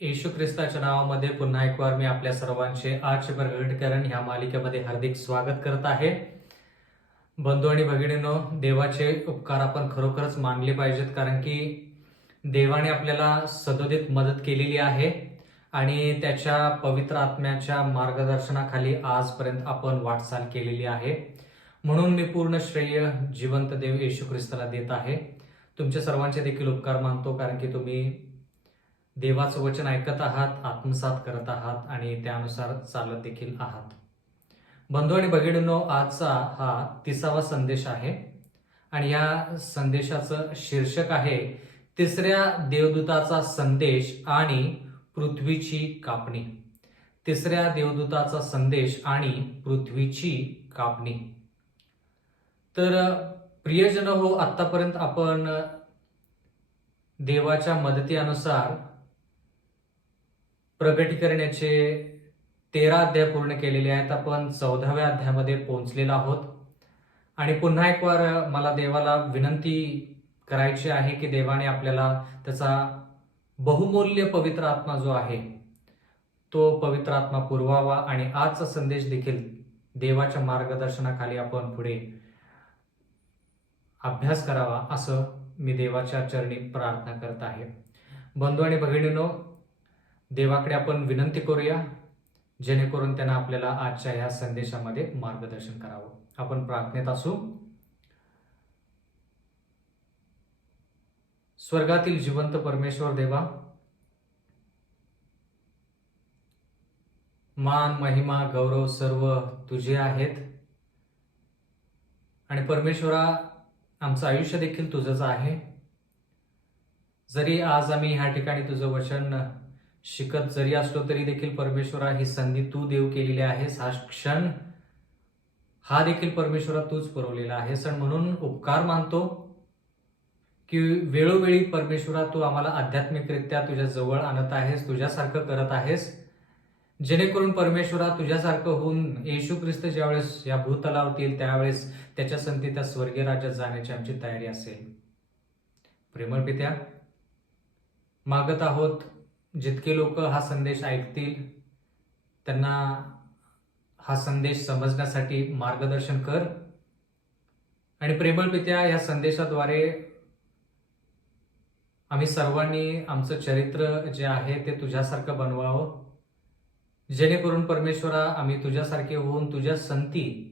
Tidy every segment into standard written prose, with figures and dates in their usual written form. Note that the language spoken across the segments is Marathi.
येशू ख्रिस्ताच्या नावामध्ये पुन्हा एक वार मी आपल्या सर्वांचे आजचे प्रकटीकरण ह्या मालिकेमध्ये हार्दिक स्वागत करत आहे. बंधू आणि भगिनींनो, देवाचे उपकार आपण खरोखरच मानले पाहिजेत, कारण की देवाने आपल्याला सदोदित मदत केलेली आहे आणि त्याच्या पवित्र आत्म्याच्या मार्गदर्शनाखाली आजपर्यंत आपण वाटचाल केलेली आहे. म्हणून मी पूर्ण श्रेय जिवंत देव येशू ख्रिस्ताला देत आहे. तुमच्या सर्वांचे देखील उपकार मानतो, कारण की तुम्ही देवाचं वचन ऐकत आहात, आत्मसात करत आहात आणि त्यानुसार चालत देखील आहात. बंधू आणि भगिनींनो, आजचा हा 30वा संदेश आहे आणि या संदेशाचं शीर्षक आहे तिसऱ्या देवदूताचा संदेश आणि पृथ्वीची कापणी. तिसऱ्या देवदूताचा संदेश आणि पृथ्वीची कापणी. तर प्रियजन हो, आतापर्यंत आपण देवाच्या मदतीनुसार प्रकटीकरणाचे 13 अध्याय पूर्ण केलेले आहेत. आपण 14व्या अध्यायामध्ये पोहोचलेलो आहोत आणि पुन्हा एक वार मला देवाला विनंती करायची आहे की देवाने आपल्याला त्याचा बहुमूल्य पवित्र आत्मा जो आहे तो पवित्र आत्मा पुरवावा आणि आजचा संदेश देखील देवाच्या मार्गदर्शनाखाली आपण पुढे अभ्यास करावा, असं मी देवाच्या चरणी प्रार्थना करत आहे. बंधू आणि भगिनींनो, देवाकडे आपण विनंती करूया जेणेकरून त्यांना आपल्याला आजच्या ह्या संदेशामध्ये मार्गदर्शन करावं. आपण प्रार्थनेत असू. स्वर्गातील जिवंत परमेश्वर देवा, मान, महिमा, गौरव सर्व तुझे आहेत आणि परमेश्वरा, आमचं आयुष्य देखील तुझंच आहे. जरी आज आम्ही ह्या ठिकाणी तुझं वचन शिकत जरी असलो तरी देखील परमेश्वरा, ही संधी तू देव केलेली आहेस. हा क्षण हा देखील परमेश्वरा तूच पुरवलेला आहेस आणि म्हणून उपकार मानतो की वेळोवेळी परमेश्वरा तू आम्हाला आध्यात्मिकरित्या तुझ्या जवळ आणत आहेस, तुझ्यासारखं करत आहेस, जेणेकरून परमेश्वरा तुझ्यासारखं होऊन येशू ख्रिस्त ज्यावेळेस या भूतलावरती येईल त्यावेळेस त्याच्या संगती त्या स्वर्गीय राज्यात जाण्याची आमची तयारी असेल. प्रेमळ पित्या, मागत आहोत जितके लोक हा संदेश ऐकतील त्यांना हा संदेश समजण्यासाठी मार्गदर्शन कर आणि प्रेमळ पित्या, या संदेशाद्वारे आम्ही सर्वांनी आमचं चरित्र जे आहे ते तुझ्यासारखं बनवावं, जेणेकरून परमेश्वरा आम्ही तुझ्यासारखे होऊन तुझ्या संगती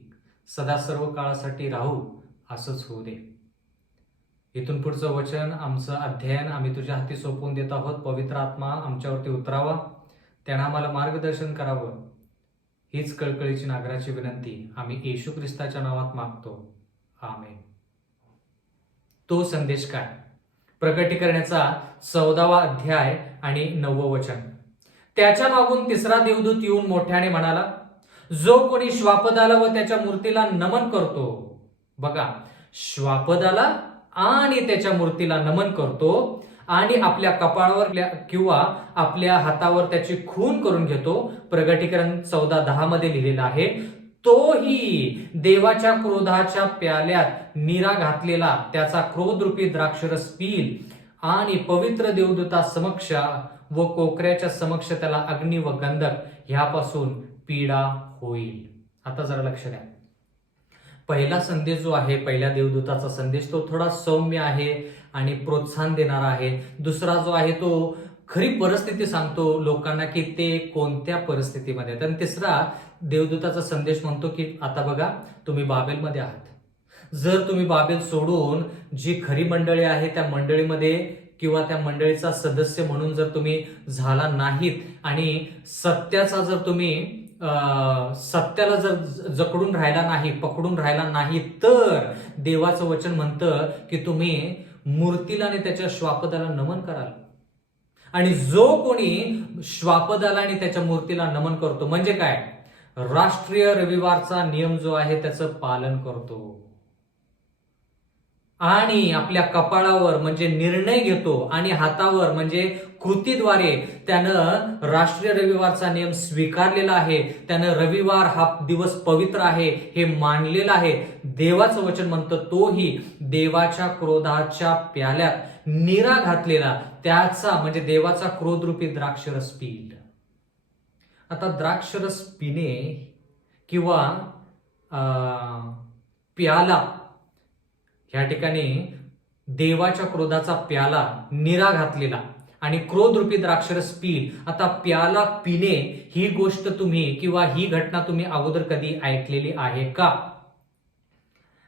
सदा सर्व काळासाठी राहू, असंच होऊ दे. इथून पुढचं वचन, आमचं अध्ययन आम्ही तुझ्या हाती सोपवून देत आहोत. पवित्र आत्मा आमच्यावरती उतरावा, त्यानं आम्हाला मार्गदर्शन करावं, हीच कळकळीची नागराची विनंती आम्ही येशू ख्रिस्ताच्या नावात मागतो. आमेन. तो संदेश काय? प्रकटीकरणाचा 14वा अध्याय आणि 9वं वचन. त्याच्या मागून तिसरा देवदूत येऊन मोठ्याने म्हणाला, जो कोणी श्वापदाला व त्याच्या मूर्तीला नमन करतो, बघा, श्वापदाला आणि त्याच्या मूर्तीला नमन करतो आणि आपल्या कपाळावर किंवा आपल्या हातावर त्याची खून करून घेतो, प्रकटीकरण 14:10 मध्ये लिहिलेलं आहे, तोही देवाच्या क्रोधाच्या प्याल्यात निरा घातलेला त्याचा क्रोधरूपी द्राक्षरस पिईल आणि पवित्र देवदूता समक्ष व कोकऱ्याच्या समक्ष त्याला अग्नी व गंधक ह्यापासून पीडा होईल. आता जरा लक्ष द्या. पहिला संदेश जो आहे, पहिल्या देवदूताचा संदेश, तो थोडा सौम्य आहे आणि प्रोत्साहन देणारा आहे. दुसरा जो आहे तो खरी परिस्थिती सांगतो लोकांना की ते कोणत्या परिस्थितीमध्ये आहेत. आणि तिसरा देवदूताचा संदेश म्हणतो की आता बघा, तुम्ही बाबेलमध्ये आहात. जर तुम्ही बाबेल सोडून जी खरी मंडळी आहे त्या मंडळीमध्ये किंवा त्या मंडळीचा सदस्य म्हणून जर तुम्ही झाला नाहीत आणि सत्याचा जर तुम्ही सत्याला जर जकडून राहिला नाही, पकडून राहिला नाही, तर देवाचं वचन म्हणतं की तुम्ही मूर्तीला आणि त्याच्या श्वापदाला नमन कराल. आणि जो कोणी श्वापदाला आणि त्याच्या मूर्तीला नमन करतो म्हणजे काय? राष्ट्रीय रविवारचा नियम जो आहे त्याचं पालन करतो. आणि आपल्या कपाळावर म्हणजे निर्णय घेतो आणि हातावर म्हणजे कृतीद्वारे त्यानं राष्ट्रीय रविवारचा नियम स्वीकारलेला आहे, त्यानं रविवार हा दिवस पवित्र आहे हे मानलेलं आहे. देवाचं वचन म्हणतं तोही देवाच्या क्रोधाच्या प्याल्यात निरा घातलेला त्याचा म्हणजे देवाचा क्रोधरूपी द्राक्षरस पिईल. आता द्राक्षरस पिणे किंवा प्याला, या ठिकाणी देवाच्या क्रोधाचा प्याला निरा घातलेला आणि क्रोधरूपी द्राक्षरस पिल. आता प्याला पिणे ही गोष्ट तुम्ही किंवा ही घटना तुम्ही अगोदर कधी ऐकलेली आहे का?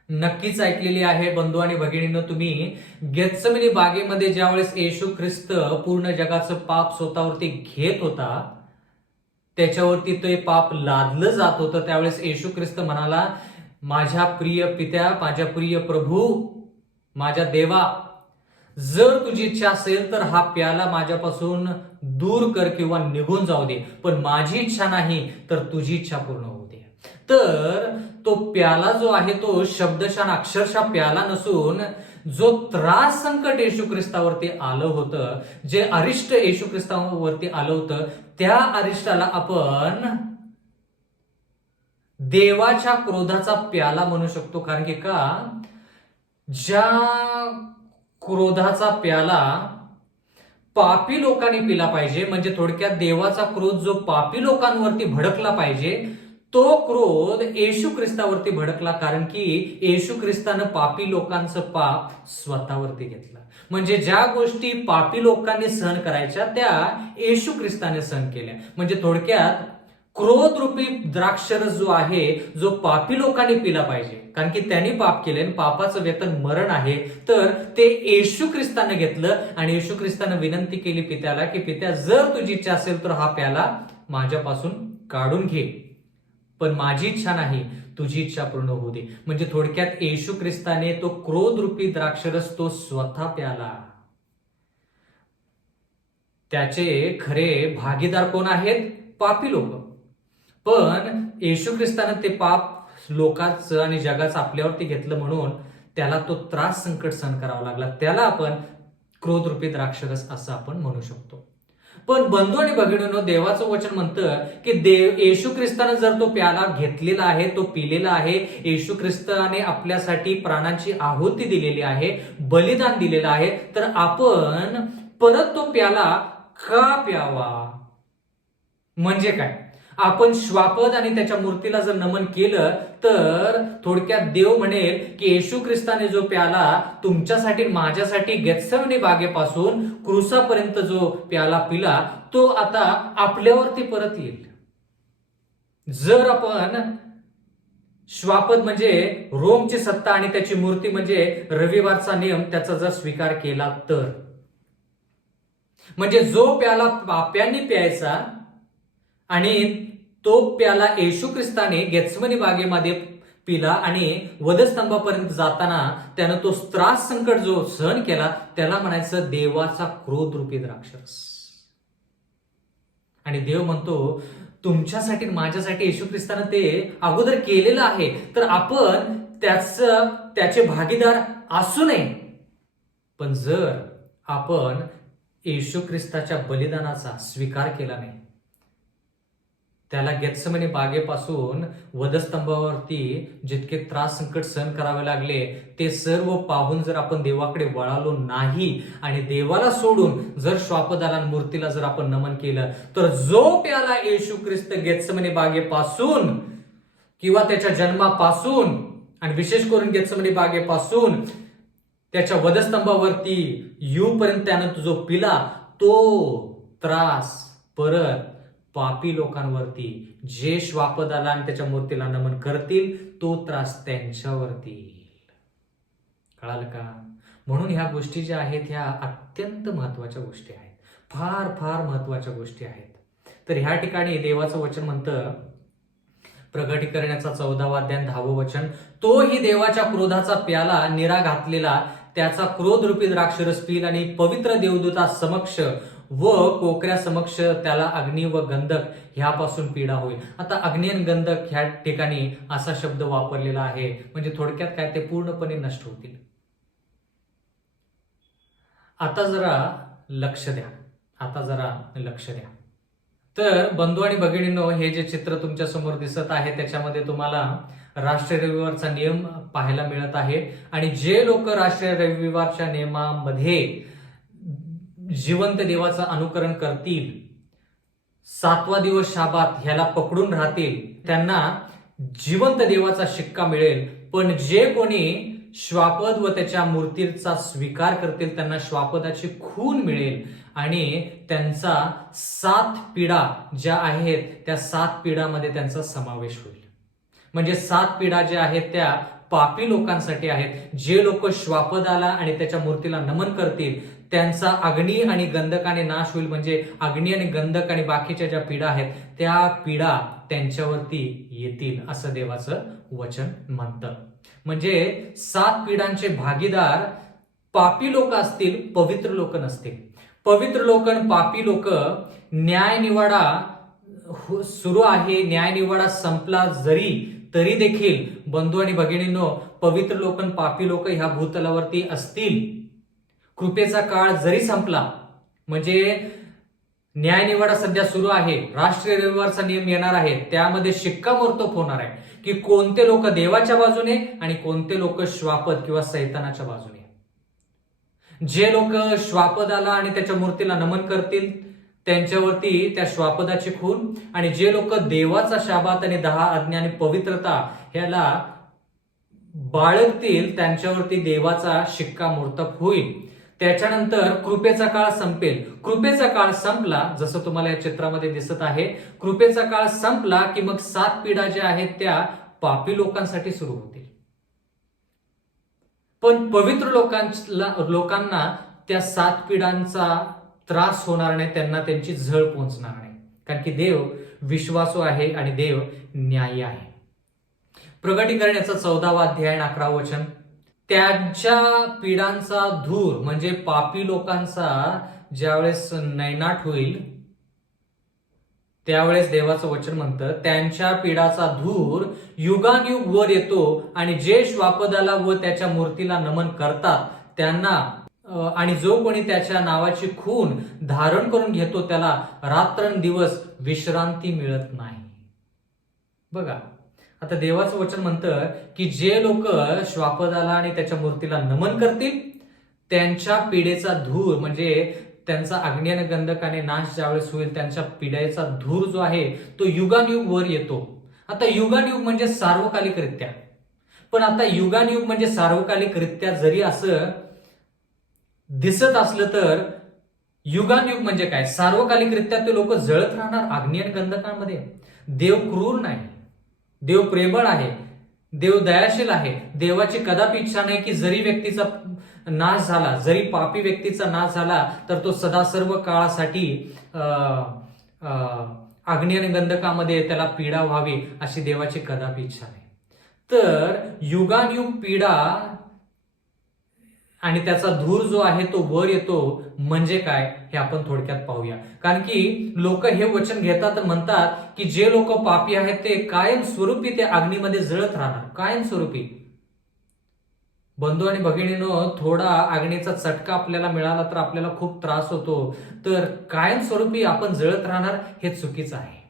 नक्कीच ऐकलेली आहे बंधू आणि भगिनींनो. तुम्ही गेत्सेमनी बागेमध्ये ज्यावेळेस येशू ख्रिस्त पूर्ण जगाचं पाप स्वतःवरती घेत होता, त्याच्यावरती ते पाप लादलं जात होतं, त्यावेळेस येशू ख्रिस्त म्हणाला, माझ्या प्रिय पित्या, माझ्या प्रिय प्रभू, माझ्या देवा, जर तुझी इच्छा असेल तर हा प्याला माझ्यापासून दूर कर किंवा निघून जाऊ दे, पण माझी इच्छा नाही तर तुझी इच्छा पूर्ण होऊ दे. तर तो प्याला जो आहे तो शब्दशः अक्षरशः प्याला नसून जो त्रास संकट येशू ख्रिस्तावरती आलं होतं, जे अरिष्ट येशू ख्रिस्तावरती आलं होतं, त्या अरिष्टाला आपण देवाच्या क्रोधाचा प्याला म्हणू शकतो. कारण की का, ज्या क्रोधाचा प्याला पापी लोकांनी पिला पाहिजे, म्हणजे थोडक्यात देवाचा क्रोध जो पापी लोकांवरती भडकला पाहिजे, तो क्रोध येशू ख्रिस्तावरती भडकला. कारण की येशू ख्रिस्तानं पापी लोकांचं पाप स्वतःवरती घेतलं. म्हणजे ज्या गोष्टी पापी लोकांनी सहन करायच्या त्या येशू ख्रिस्ताने सहन केल्या. म्हणजे थोडक्यात क्रोध रूपी द्राक्षरस जो आहे, जो पापी लोकांनी पिला पाहिजे, कारण की त्यांनी पाप केले आणि पापाचं वेतन मरण आहे, तर ते येशू ख्रिस्ताने घेतलं. आणि येशू ख्रिस्ताने विनंती केली पित्याला की पित्या, जर तुझी इच्छा असेल तर हा प्याला माझ्यापासून काढून घे, पण माझी इच्छा नाही, तुझी इच्छा पूर्ण होऊ दे. म्हणजे थोडक्यात येशू ख्रिस्ताने तो क्रोध रूपी द्राक्षरस तो स्वतः प्याला. त्याचे खरे भागीदार कोण आहेत? पापी लोक. पण येशू ख्रिस्तानं ते पाप लोकांचं आणि जगाचं आपल्यावरती घेतलं, म्हणून त्याला तो त्रास संकट सहन करावा लागला. त्याला आपण क्रोधरूपी द्राक्षरस असं आपण म्हणू शकतो. पण बंधू आणि भगिनींनो, देवाचं वचन म्हणतं की येशू ख्रिस्तानं जर तो प्याला घेतलेला आहे, तो पिलेला आहे, येशू ख्रिस्ताने आपल्यासाठी प्राणांची आहुती दिलेली आहे, बलिदान दिलेलं आहे, तर आपण परत तो प्याला का प्यावा? म्हणजे काय? आपण श्वापद आणि त्याच्या मूर्तीला जर नमन केलं तर थोडक्यात देव म्हणेल की येशू ख्रिस्ताने जो प्याला तुमच्यासाठी माझ्यासाठी गेत्सेमनी बागेपासून क्रुसापर्यंत जो प्याला पिला, तो आता आपल्यावरती परत येईल. जर आपण श्वापद म्हणजे रोमची सत्ता आणि त्याची मूर्ती म्हणजे रविवारचा नियम त्याचा जर स्वीकार केला तर, म्हणजे जो प्याला पाप्यांनी प्यायचा आणि तो प्याला येशू ख्रिस्ताने गेत्सेमनी बागेमध्ये पिला आणि वधस्तंभापर्यंत जाताना त्यानं तो त्रास संकट जो सहन केला, त्याला म्हणायचं देवाचा क्रोध रूपी द्राक्षरस. आणि देव म्हणतो तुमच्यासाठी माझ्यासाठी येशू ख्रिस्तानं ते अगोदर केलेलं आहे, तर आपण त्याचे भागीदार असू नये. पण जर आपण येशू ख्रिस्ताच्या बलिदानाचा स्वीकार केला नाही, त्याला गेत्सेमनी बागेपासून वधस्तंभावरती जितके त्रास संकट सहन करावे लागले, ते सर्व पाहून जर आपण देवाकडे वळालो नाही आणि देवाला सोडून जर श्वापदाला मूर्तीला जर आपण नमन केलं, तर जो प्याला येशू ख्रिस्त गेत्सेमनी बागेपासून किंवा त्याच्या जन्मापासून आणि विशेष करून गेत्सेमनी बागेपासून त्याच्या वधस्तंभावरती येऊपर्यंत त्यानं जो पिला, तो त्रास परत पापी लोकांवरती, जे श्वापदाला आणि त्याच्या मूर्तीला नमन करतील, तो त्रास त्यांच्यावरती. कळालं का? म्हणून ह्या गोष्टी ज्या आहेत ह्या अत्यंत महत्वाच्या गोष्टी आहेत, फार फार महत्वाच्या गोष्टी आहेत. तर ह्या ठिकाणी देवाचं वचन म्हणतं, प्रकटीकरणाचा 14वा अध्याय 10वं वचन, तोही देवाच्या क्रोधाचा प्याला निरा घातलेला त्याचा क्रोध रूपी द्राक्षरस पिल आणि पवित्र देवदूता समक्ष व कोकऱ्या समक्ष त्याला अग्नी व गंधक ह्यापासून पीडा होईल. आता अग्नी आणि गंधक ह्या ठिकाणी असा शब्द वापरलेला आहे, म्हणजे थोडक्यात काय, ते पूर्णपणे नष्ट होतील. आता जरा लक्ष द्या. आता जरा लक्ष द्या. तर बंधू आणि भगिनींनो, हे जे चित्र तुमच्या समोर दिसत आहे त्याच्यामध्ये तुम्हाला राष्ट्रीय रविवारचा नियम पाहायला मिळत आहे. आणि जे लोक राष्ट्रीय रविवारच्या नियमामध्ये जिवंत देवाचं अनुकरण करतील, 7वा दिवस शाबात ह्याला पकडून राहतील, त्यांना जिवंत देवाचा शिक्का मिळेल. पण जे कोणी श्वापद व त्याच्या मूर्तीचा स्वीकार करतील त्यांना श्वापदाची खून मिळेल. आणि त्यांचा 7 पिढा ज्या आहेत त्या 7 पिढामध्ये त्यांचा समावेश होईल. म्हणजे 7 पिढा ज्या आहेत त्या पापी लोकांसाठी आहेत. जे लोक श्वापदाला आणि त्याच्या मूर्तीला नमन करतील त्यांचा अग्नी आणि गंधकाने नाश होईल. म्हणजे अग्नी आणि गंधक आणि बाकीच्या ज्या पिढा आहेत त्या पिढा त्यांच्यावरती येतील, असं देवाचं वचन म्हणतं. म्हणजे 7 पिढांचे भागीदार पापी लोक असतील, पवित्र लोक नसतील. पवित्र लोक आणि पापी लोक, न्यायनिवाडा सुरू आहे, न्यायनिवाडा संपला जरी तरी देखील बंधू आणि भगिनींनो, पवित्र लोक आणि पापी लोक ह्या भूतलावरती असतील. कृपेचा काळ जरी संपला, म्हणजे न्यायनिवाडा सध्या सुरू आहे, राष्ट्रीय रविवारचा नियम येणार आहे, त्यामध्ये शिक्कामोर्तब होणार आहे की कोणते लोक देवाच्या बाजूने आणि कोणते लोक श्वापद किंवा सैतानाच्या बाजूने. जे लोक श्वापदाला आणि त्याच्या मूर्तीला नमन करतील त्यांच्यावरती त्या श्वापदाची खून, आणि जे लोक देवाचा शाबात आणि 10 आज्ञा आणि पवित्रता ह्याला बाळगतील त्यांच्यावरती देवाचा शिक्कामोर्तब होईल. त्याच्यानंतर कृपेचा काळ संपेल. कृपेचा काळ संपला, जसं तुम्हाला या चित्रामध्ये दिसत आहे, कृपेचा काळ संपला की मग 7 पिढा ज्या आहेत त्या पापी लोकांसाठी सुरू होतील. पण पवित्र लोकांना त्या 7 पिढांचा त्रास होणार नाही, त्यांना त्यांची झळ पोहोचणार नाही. कारण की देव विश्वासू आहे आणि देव न्यायी आहे. प्रगटीकरणाचा 14वा अध्याय 11वे वचन, त्यांच्या पिढांचा धूर म्हणजे पापी लोकांचा ज्यावेळेस नैनाट होईल त्यावेळेस देवाचं वचन म्हणतं, त्यांच्या पिढाचा धूर युगानयुग वर येतो आणि जे श्वापदाला व त्याच्या मूर्तीला नमन करतात त्यांना आणि जो कोणी त्याच्या नावाची खून धारण करून घेतो त्याला रात्रंदिवस विश्रांती मिळत नाही. बघा, आता देवाचं वचन म्हणतं की जे लोक श्वापदाला आणि त्याच्या मूर्तीला नमन करतील त्यांच्या पिढेचा धूर म्हणजे त्यांचा अग्नी आणि गंधकाने नाश ज्यावेळेस होईल, त्यांच्या पिढ्याचा धूर जो आहे तो युगानयुग वर येतो. आता युगानयुग म्हणजे सार्वकालिकरित्या, पण आता युगानयुग म्हणजे सार्वकालिकरित्या जरी असं दिसत असलं तर युगानयुग म्हणजे काय? सार्वकालिकरित्या ते लोक जळत राहणार अग्नी आणि गंधकामध्ये. देव क्रूर नाही, देव प्रेमळ आहे, देव दयाशील आहे. देवाची कदापि इच्छा नाही की जरी व्यक्तीचा नाश झाला, जरी पापी व्यक्तीचा नाश झाला तर तो सदा सर्व काळासाठी अग्नी आणि गंधकामध्ये त्याला पीडा व्हावी अशी देवाची कदापि इच्छा नाही. तर युगानयुग पीडा आणि त्याचा धूर जो आहे तो वर येतो म्हणजे काय हे आपण थोडक्यात पाहूया. कारण की लोक हे वचन घेतात आणि म्हणतात की जे लोक पापी आहेत ते कायम स्वरूपी ते अग्नीमध्ये जळत राहणार, कायम स्वरूपी. बंधू आणि भगिनींनो, थोडा अग्नीचा चटका आपल्याला मिळाला तर आपल्याला खूप त्रास होतो, तर कायमस्वरूपी आपण जळत राहणार हे चुकीचं आहे.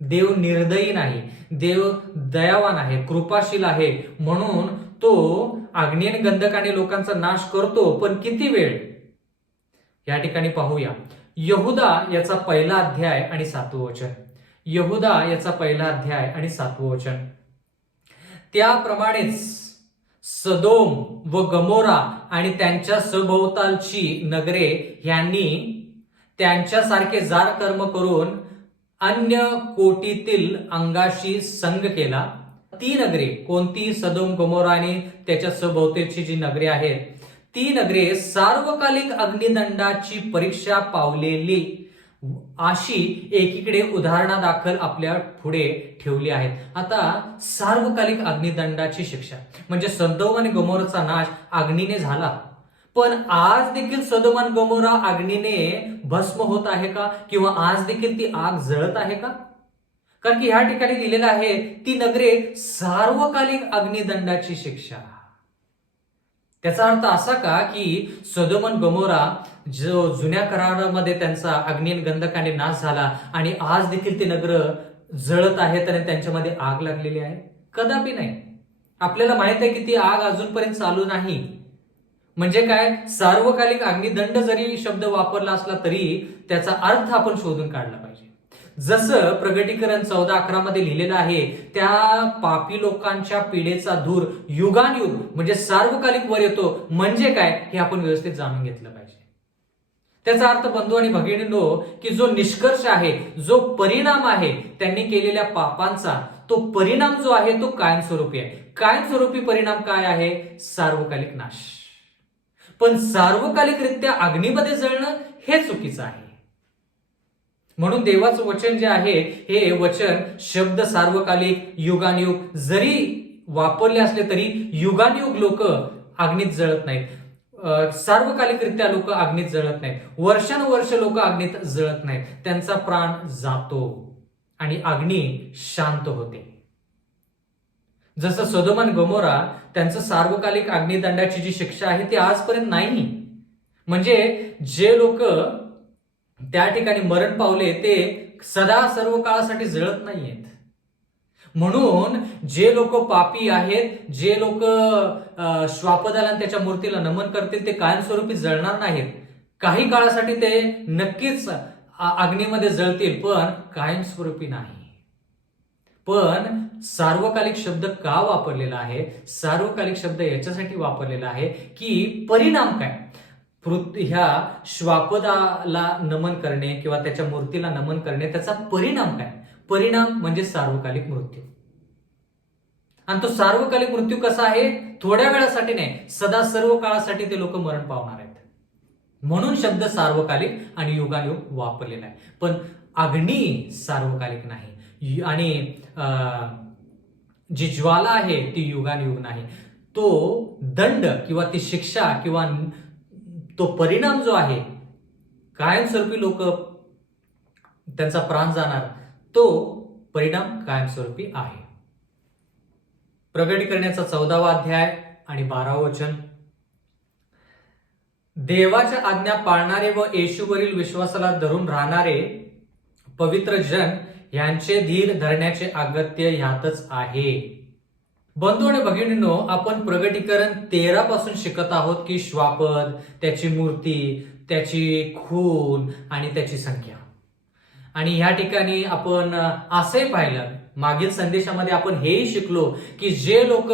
देव निर्दयी नाही, देव दयावान आहे, कृपाशील आहे, म्हणून तो अग्नी आणि गंधकाने लोकांचा नाश करतो. पण किती वेळ या ठिकाणी पाहूया. यहुदा याचा 1 अध्याय आणि 7वं वचन. यहुदा याचा 1 अध्याय आणि 7वं वचन. त्याप्रमाणेच सदोम व गमोरा आणि त्यांच्या सभोवतालची नगरे ह्यांनी त्यांच्यासारखे जार कर्म करून अन्य कोटीतील अंगाशी संग केला. ती नगरे कोणती? सदोम गमोरा आणि त्याच्या सभोवतीची जी नगरे आहेत ती नगरे सार्वकालिक अग्निदंडाची परीक्षा पावलेली अशी एकीकडे उदाहरणादाखल आपल्या पुढे ठेवली आहेत. आता सार्वकालिक अग्निदंडाची शिक्षा म्हणजे सदोम आणि गमोराचा नाश अग्नीने झाला, पण आज देखील सदोम आणि गमोरा अग्नीने भस्म होत आहे का? किंवा आज देखील ती आग जळत आहे का? कारण की ह्या ठिकाणी दिलेलं आहे ती नगरे सार्वकालिक अग्निदंडाची शिक्षा. याचा अर्थ असा का की सदोम आणि गमोरा जो जुन्या करारामध्ये त्यांचा अग्नी आणि गंधकाने नाश झाला आणि आज देखील ते नगर जळत आहेत आणि त्यांच्यामध्ये आग लागलेली आहे? कदापि नाही. आपल्याला माहित आहे की ती आग अजूनपर्यंत चालू नाही. म्हणजे काय, सार्वकालिक अग्निदंड जरी शब्द वापरला असला तरी त्याचा अर्थ आपण शोधून काढला पाहिजे. जसं प्रगटीकरण 14:11 मध्ये लिहिलेलं आहे, त्या पापी लोकांच्या पिढेचा धूर युगानयुग म्हणजे सार्वकालिक वर येतो. म्हणजे काय हे आपण व्यवस्थित जाणून घेतलं पाहिजे. त्याचा अर्थ बंधू आणि भगिनींनो, की जो निष्कर्ष आहे, जो परिणाम आहे त्यांनी केलेल्या पापांचा, तो परिणाम जो आहे तो कायमस्वरूपी आहे. कायमस्वरूपी परिणाम काय आहे? सार्वकालिक नाश. पण सार्वकालिकरित्या अग्नीमध्ये जळणं हे चुकीचं आहे. म्हणून देवाचं वचन जे आहे, हे वचन शब्द सार्वकालिक युगानयुग जरी वापरले असले तरी युगानयुग लोक अग्नीत जळत नाहीत. सार्वकालिकरित्या लोक अग्नीत जळत नाहीत. वर्षानुवर्ष लोक अग्नीत जळत नाहीत. त्यांचा प्राण जातो आणि अग्नी शांत होते. जसं सदोम आणि गमोरा त्यांचं सार्वकालिक अग्निदंडाची जी शिक्षा आहे ती आजपर्यंत नाही. म्हणजे जे लोक त्या ठिकाणी मरण पावले ते सदा सर्व काळासाठी जळत नाहीयेत. म्हणून जे लोक पापी आहेत, जे लोक श्वापदाला आणि त्याच्या मूर्तीला नमन करतील ते कायमस्वरूपी जळणार नाहीत. काही काळासाठी ते नक्कीच अग्नीमध्ये जळतील, पण कायमस्वरूपी नाही. पण सार्वकालिक शब्द का वापरलेला आहे? सार्वकालिक शब्द याच्यासाठी वापरलेला आहे की परिणाम काय, ह्या श्वापदाला नमन करणे किंवा त्याच्या मूर्तीला नमन करणे, त्याचा परिणाम काय? परिणाम म्हणजे सार्वकालिक मृत्यू. आणि तो सार्वकालिक मृत्यू कसा आहे? थोड्या वेळासाठी नाही, सदा सर्व काळासाठी ते लोक मरण पावणार आहेत. म्हणून शब्द सार्वकालिक आणि युगानुयुग वापरलेला आहे. पण अग्नी सार्वकालिक नाही आणि जी ज्वाला आहे ती युगानुयुग नाही. तो दंड किंवा ती शिक्षा किंवा तो परिणाम जो आहे, कायमस्वरूपी लोक त्यांचा प्राण जाणार, तो परिणाम कायमस्वरूपी आहे. प्रगटीकरणाचा 14वा अध्याय आणि 12वे वचन, देवाच्या आज्ञा पाळणारे व येशूवरील विश्वासाला धरून राहणारे पवित्र जन यांचे धीर धरण्याचे अगत्य ह्यातच आहे. बंधू आणि भगिनींनो, आपण प्रगटीकरण 13 पासून शिकत आहोत की श्वापद, त्याची मूर्ती, त्याची खून आणि त्याची संख्या. आणि ह्या ठिकाणी आपण असंही पाहिलं, मागील संदेशामध्ये आपण हेही शिकलो की जे लोक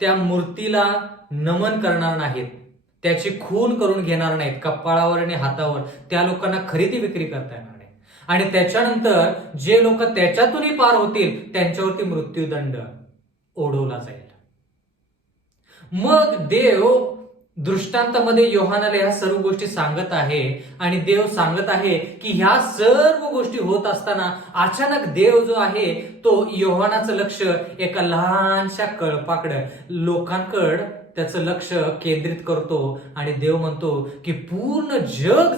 त्या मूर्तीला नमन करणार नाहीत, त्याची खून करून घेणार नाहीत कपाळावर आणि हातावर, त्या लोकांना खरेदी विक्री करता येणार नाही. आणि त्याच्यानंतर जे लोक त्याच्यातूनही पार होतील त्यांच्यावरती मृत्यूदंड ओढवला जाईल. मग देव दृष्टांतामध्ये योहानाला ह्या सर्व गोष्टी सांगत आहे आणि देव सांगत आहे की ह्या सर्व गोष्टी होत असताना अचानक देव जो आहे तो योहानाचं लक्ष एका लहानशा कळपाकडं, लोकांकडं त्याचं लक्ष केंद्रित करतो आणि देव म्हणतो की पूर्ण जग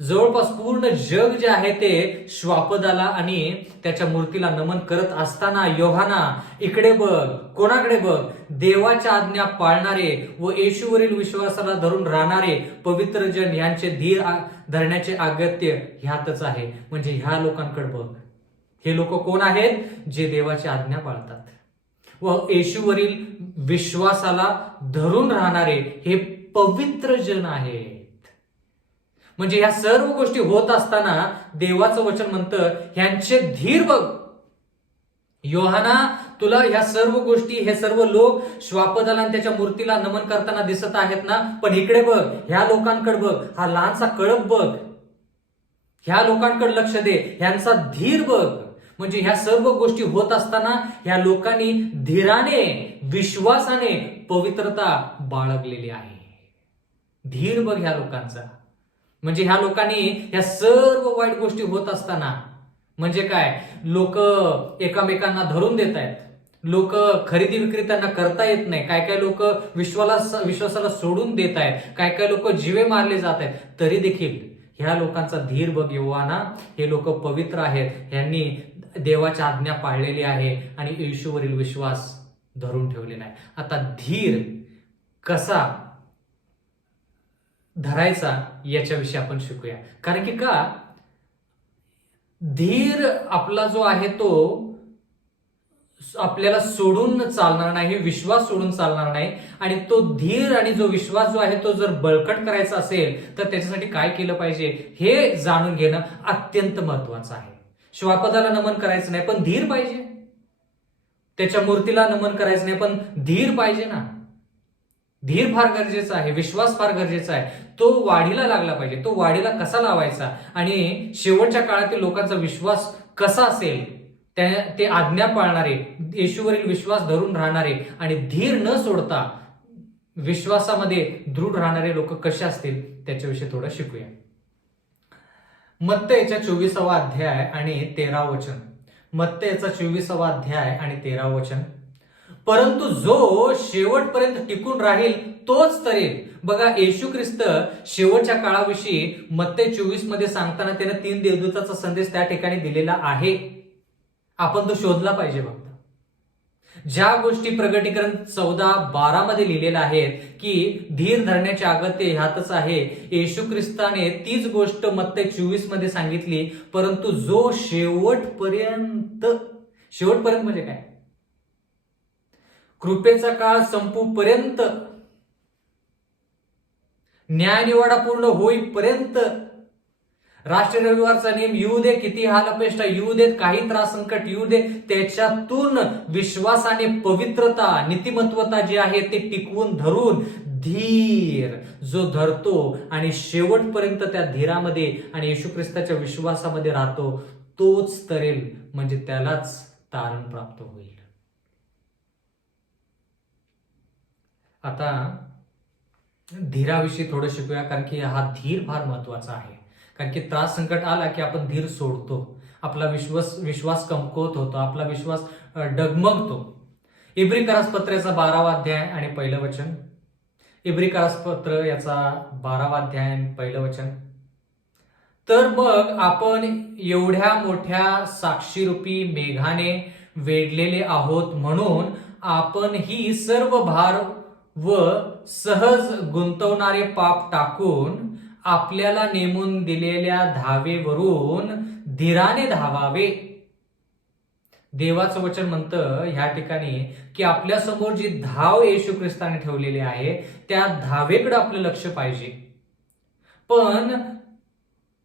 जवळपास पूर्ण जग जे आहे ते श्वापदाला आणि त्याच्या मूर्तीला नमन करत असताना योहाना इकडे बघ, कोणाकडे बघ? देवाच्या आज्ञा पाळणारे व येशूवरील विश्वासाला धरून राहणारे पवित्र जन यांचे धीर धरण्याचे अगत्य ह्यातच आहे. म्हणजे ह्या लोकांकडे बघ. हे लोक कोण आहेत? जे देवाची आज्ञा पाळतात व येशूवरील विश्वासाला धरून राहणारे हे पवित्र जन आहेत. म्हणजे ह्या सर्व गोष्टी होत असताना देवाचं वचन म्हणतं ह्यांचे धीर बघ. योहाना, तुला ह्या सर्व गोष्टी, हे सर्व लोक श्वापदाला आणि त्याच्या मूर्तीला नमन करताना दिसत आहेत ना, पण इकडे बघ, ह्या लोकांकडे बघ, हा लहानसा कळप बघ, ह्या लोकांकडे लक्ष दे, ह्यांचा धीर बघ. म्हणजे ह्या सर्व गोष्टी होत असताना ह्या लोकांनी धीराने, विश्वासाने पवित्रता बाळगलेली आहे. धीर बघ ह्या लोकांचा. म्हणजे ह्या लोकांनी ह्या सर्व वाईट गोष्टी होत असताना, म्हणजे काय, लोक एकामेकांना धरून देत आहेत, लोक खरेदी विक्री त्यांना करता येत नाही, काय काय लोक विश्वासाला सोडून देत आहेत, काय काय लोक जीवे मारले जात आहेत, तरी देखील ह्या लोकांचा धीर बघ योहाना. हे लोक पवित्र आहेत, यांनी देवाची आज्ञा पाळलेली आहे आणि येशूवरील विश्वास धरून ठेवलेला आहे. आता धीर कसा धरायचा याच्याविषयी आपण शिकूया. कारण की का धीर आपला जो आहे तो आपल्याला सोडून चालणार नाही, विश्वास सोडून चालणार नाही. आणि तो धीर आणि जो विश्वास जो आहे तो जर बळकट करायचा असेल तर त्याच्यासाठी काय केलं पाहिजे हे जाणून घेणं अत्यंत महत्वाचं आहे. श्वापदाला नमन करायचं नाही पण धीर पाहिजे, त्याच्या मूर्तीला नमन करायचं नाही पण धीर पाहिजे ना. धीर फार गरजेचा आहे, विश्वास फार गरजेचा आहे. तो वाढीला लागला पाहिजे. तो वाढीला कसा लावायचा आणि शेवटच्या काळातील लोकांचा विश्वास कसा असेल, ते आज्ञा पाळणारे, येशूवरील विश्वास धरून राहणारे आणि धीर न सोडता विश्वासामध्ये दृढ राहणारे लोक कसे असतील त्याच्याविषयी थोडं शिकूया. मत्तयचा 24वा अध्याय आणि 13व वचन. मत्तयचा 24वा अध्याय आणि 13व वचन. परंतु जो शेवटपर्यंत टिकून राहील तोच तरेल. बघा, येशू ख्रिस्त शेवटच्या काळाविषयी मत्तय 24 मध्ये सांगताना त्याने 3 देवदूताचा संदेश त्या ठिकाणी दिलेला आहे. आपण तो शोधला पाहिजे. बघा, ज्या गोष्टी प्रगटीकरण 14:12 मध्ये लिहिलेल्या आहेत की धीर धरण्याची अगत्य ह्यातच आहे, येशू ख्रिस्ताने तीच गोष्ट मत्तय 24 मध्ये सांगितली. परंतु जो शेवटपर्यंत म्हणजे काय, कृपेचा काळ संपूपर्यंत, न्यायनिवाडा पूर्ण होईपर्यंत, राष्ट्र रविवारचा नियम येऊ दे, किती हाल अपेष्टा येऊ देत, काही त्रास संकट येऊ दे, त्याच्यातून विश्वासाने पवित्रता, नीतिमत्वता जी आहे ते टिकवून धरून धीर जो धरतो आणि शेवटपर्यंत त्या धीरामध्ये आणि येशू ख्रिस्ताच्या विश्वासामध्ये राहतो तोच तरेल, म्हणजे त्यालाच तारण प्राप्त होईल. आता धीराविषयी थोडं शिकूया, कारण की हा धीर फार महत्वाचा आहे. कारण की त्रास संकट आला की आपण धीर सोडतो, आपला विश्वास कमकुवत होतो, आपला विश्वास डगमगतो. इब्री पत्राचा 12वा अध्याय आणि 1लं वचन. इब्री पत्र याचा 12वा अध्याय आणि 1लं वचन. तर मग आपण एवढ्या मोठ्या साक्षीरूपी मेघाने वेढलेले आहोत म्हणून आपण ही सर्व भार व सहज गुंतवणारे पाप टाकून आपल्याला नेमून दिलेल्या धावेवरून धीराने धावावे. देवाचं वचन म्हणतं ह्या ठिकाणी की आपल्या समोर जी धाव येशू ख्रिस्ताने ठेवलेली आहे त्या धावेकडे आपलं लक्ष पाहिजे. पण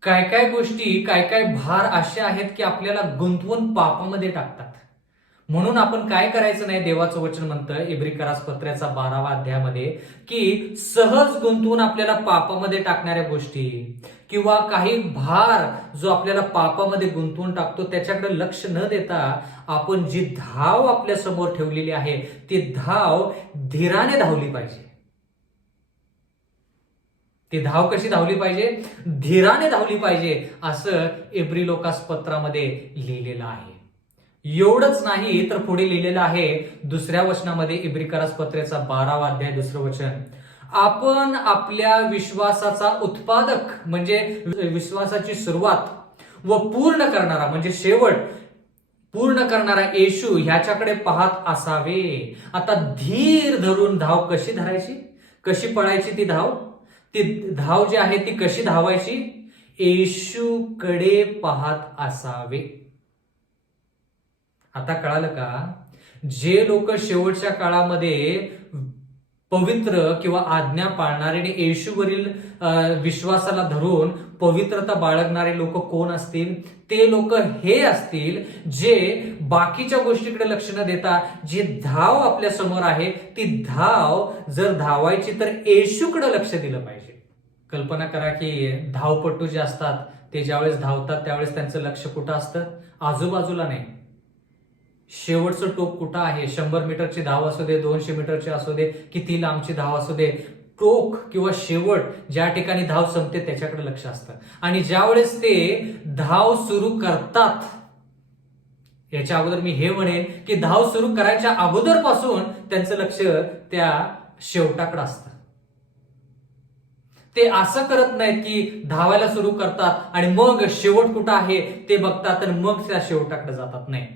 काय काय गोष्टी, काय काय भार असे आहेत की आपल्याला गुंतवून पापामध्ये टाकतात. म्हणून आपण काय करायचं नाही, देवाचं वचन म्हणतं इब्री पत्राचा 12वा अध्यायामध्ये की सहज गुंतवून आपल्याला पापामध्ये टाकणाऱ्या गोष्टी किंवा काही भार जो आपल्याला पापामध्ये गुंतवून टाकतो त्याच्याकडे लक्ष न देता आपण जी धाव आपल्या समोर ठेवलेली आहे ती धाव धीराने धावली पाहिजे. ती धाव कशी धावली पाहिजे, धीराने धावली पाहिजे, असं इब्री पत्रामध्ये लिहिलेलं आहे. एवढंच नाही तर पुढे लिहिलेलं आहे दुसऱ्या वचनामध्ये, इब्री पत्राचा 12वा अध्याय 2रं वचन. आपण आपल्या विश्वासाचा उत्पादक म्हणजे विश्वासाची सुरुवात व पूर्ण करणारा म्हणजे शेवट पूर्ण करणारा येशू ह्याच्याकडे पाहत असावे. आता धीर धरून धाव कशी धरायची, कशी पळायची ती धाव, ती धाव जी आहे ती कशी धावायची, येशूकडे पाहत असावे. आता कळालं का, जे लोक शेवटच्या काळामध्ये पवित्र किंवा आज्ञा पाळणारे आणि येशूवरील विश्वासाला धरून पवित्रता बाळगणारे लोक कोण असतील, ते लोक हे असतील जे बाकीच्या गोष्टीकडे लक्ष न देता जी धाव आपल्या समोर आहे ती धाव जर धावायची तर येशूकडे लक्ष दिलं पाहिजे. कल्पना करा की धावपटू जे असतात ते ज्यावेळेस धावतात त्यावेळेस त्यांचं लक्ष कुठं असतं, आजूबाजूला नाही. शेवटचं टोक कुठं आहे, 100 मीटरची धाव असू दे, 200 मीटरची असू दे, किती लांबची धाव असू दे, टोक किंवा शेवट ज्या ठिकाणी धाव संपते त्याच्याकडे लक्ष असतं. आणि ज्यावेळेस ते धाव सुरू करतात, याच्या अगोदर मी हे म्हणेन की धाव सुरू करायच्या अगोदरपासून त्यांचं लक्ष त्या शेवटाकडे असतं. ते असं करत नाहीत की धावायला सुरू करतात आणि मग शेवट कुठं आहे ते बघतात आणि मग त्या शेवटाकडे जातात. नाही,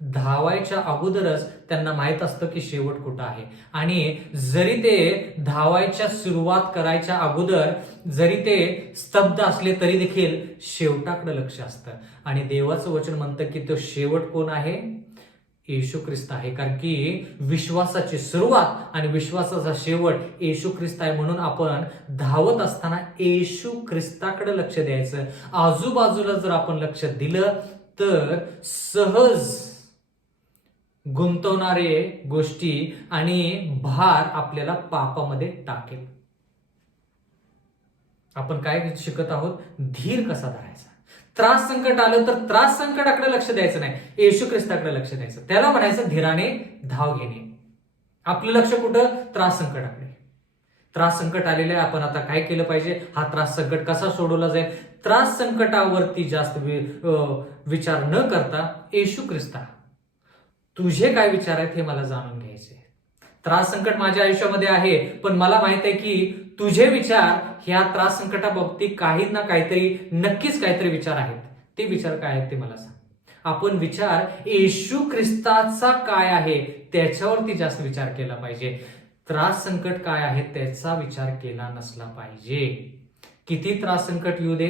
धावायच्या अगोदरच त्यांना माहित असतं की शेवट कुठं आहे. आणि जरी ते धावायच्या सुरुवात करायच्या अगोदर जरी ते स्तब्ध असले तरी देखील शेवटाकडे लक्ष असतं. आणि देवाचं वचन म्हणतं की तो शेवट कोण आहे? येशू ख्रिस्त आहे. कारण की विश्वासाची सुरुवात आणि विश्वासाचा शेवट येशू ख्रिस्त आहे. म्हणून आपण धावत असताना येशू ख्रिस्ताकडे लक्ष द्यायचं. आजूबाजूला जर आपण लक्ष दिलं तर सहज गुंतवणारे गोष्टी आणि भार आपल्याला पापामध्ये टाकेल. आपण काय शिकत आहोत? धीर कसा धरायचा. त्रास संकट आलं तर त्रास संकटाकडे लक्ष द्यायचं नाही, येशू ख्रिस्ताकडे लक्ष द्यायचं. त्याला म्हणायचं धीराने धाव घेणे. आपलं लक्ष कुठं? त्रास संकटाकडे. त्रास संकट आलेले आहे, आपण आता काय केलं पाहिजे? हा त्रास संकट कसा सोडवला जाईल? त्रास संकटावरती जास्त विचार न करता येशू ख्रिस्ता तुझे काय विचार आहेत हे मला जाणून घ्यायचे. त्रास संकट माझ्या आयुष्यामध्ये आहे, पण मला माहित आहे की तुझे विचार ह्या त्रास संकटाबाबतीत काही ना काहीतरी नक्कीच काहीतरी विचार आहेत. ते विचार काय आहेत ते मला सांग. आपण विचार येशू ख्रिस्ताचा काय आहे त्याच्यावरती जास्त विचार केला पाहिजे. त्रास संकट काय आहे त्याचा विचार केला नसला पाहिजे. किती त्रास संकट येऊ दे,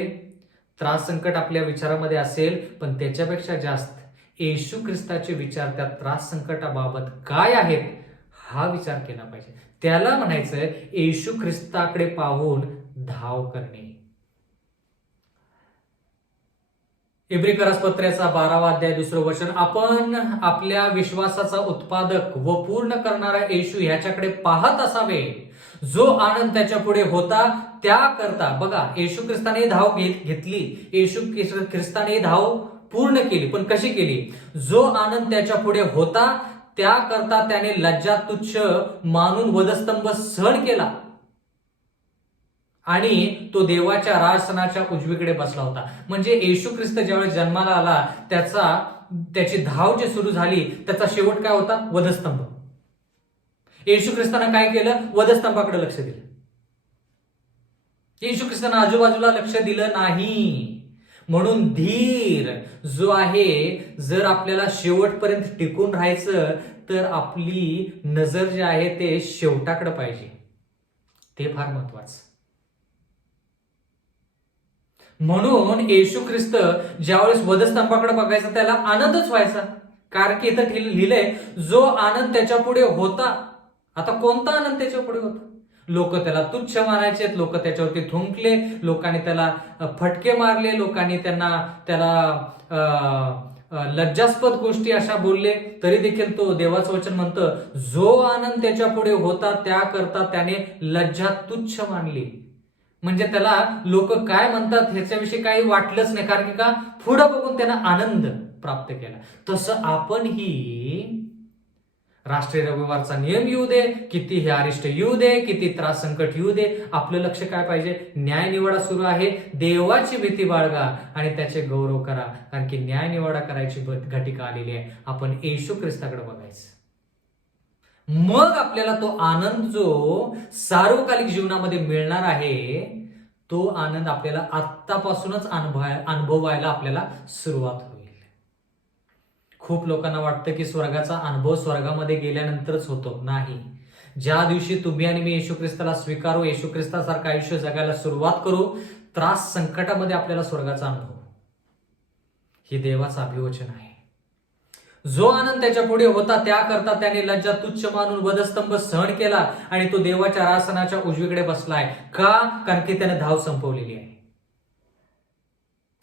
त्रास संकट आपल्या विचारामध्ये असेल, पण त्याच्यापेक्षा जास्त येशू ख्रिस्ताचे विचार त्या त्रास संकटाबाबत काय आहेत हा विचार केला पाहिजे. त्याला म्हणायचं येशू ख्रिस्ताकडे पाहून धाव करणे. इब्रिकरास पत्र्याचा 12वा अध्याय 2रं वचन, आपण आपल्या विश्वासाचा उत्पादक व पूर्ण करणारा येशू ह्याच्याकडे पाहत असावे, जो आनंद त्याच्या पुढे होता त्याकरता. बघा, येशू ख्रिस्ताने धाव घेतली, येशू ख्रिस्ताने धाव पूर्ण केली, पण कशी केली? जो आनंद त्याच्या पुढे होता त्याकरता त्याने लज्जा तुच्छ मानून वधस्तंभ सहन केला आणि तो देवाच्या राजसनाच्या उजवीकडे बसला होता. म्हणजे येशू ख्रिस्त ज्यावेळेस जन्माला आला त्याची धाव जी सुरू झाली त्याचा शेवट काय होता? वधस्तंभ. येशू ख्रिस्तानं काय केलं? वधस्तंभाकडे लक्ष दिलं. येशू ख्रिस्तानं आजूबाजूला लक्ष दिलं नाही. म्हणून धीर जो आहे, जर आपल्याला शेवटपर्यंत टिकून राहायचं तर आपली नजर जी आहे ते शेवटाकडे पाहिजे. ते फार महत्वाचं. म्हणून येशू ख्रिस्त ज्यावेळेस वधस्तंभाकडे बघायचा त्याला आनंदच व्हायचा. कारण की इथं लिहिलंय जो आनंद त्याच्या पुढे होता. आता कोणता आनंद त्याच्या पुढे होता? लोक त्याला तुच्छ मानायचे, लोक त्याच्यावरती थुंकले, लोकांनी त्याला फटके मारले, लोकांनी त्याला लज्जास्पद गोष्टी अशा बोलले, तरी देखील तो देवाचं वचन म्हणतं जो आनंद त्याच्या पुढे होता त्याकरता त्याने लज्जा तुच्छ मानली. म्हणजे त्याला लोक काय म्हणतात ह्याच्याविषयी काही वाटलंच नाही. कारण की का? पुढं बघून त्यानं आनंद प्राप्त केला. तसं आपणही राष्ट्रीय रविवारचा नियम येऊ दे, किती हे अरिष्ट येऊ दे, किती त्रास संकट येऊ दे, आपलं लक्ष काय पाहिजे? न्याय निवाडा सुरू आहे, देवाची भीती बाळगा आणि त्याचे गौरव करा. कारण की न्याय निवाडा करायची घटिका आलेली आहे. आपण येशू ख्रिस्ताकडे बघायचं. मग आपल्याला तो आनंद जो सार्वकालिक जीवनामध्ये मिळणार आहे तो आनंद आपल्याला आत्तापासूनच अनुभवायला आपल्याला सुरुवात होईल. खूप लोकांना वाटतं की स्वर्गाचा अनुभव स्वर्गामध्ये गेल्यानंतरच होतो. नाही. ज्या दिवशी तुम्ही आणि मी येशू ख्रिस्ताला स्वीकारू, येशू ख्रिस्तासारखं आयुष्य जगायला सुरुवात करू, त्रास संकटामध्ये आपल्याला स्वर्गाचा अनुभव. हे देवाचं अभिवचन आहे. जो आनंद त्याच्या पुढे होता त्याकरता त्याने लज्जा तुच्छ मानून वधस्तंभ सहन केला आणि तो देवाच्या राजसनाच्या उजवीकडे बसलाय. का? कारण की त्याने धाव संपवलेली आहे.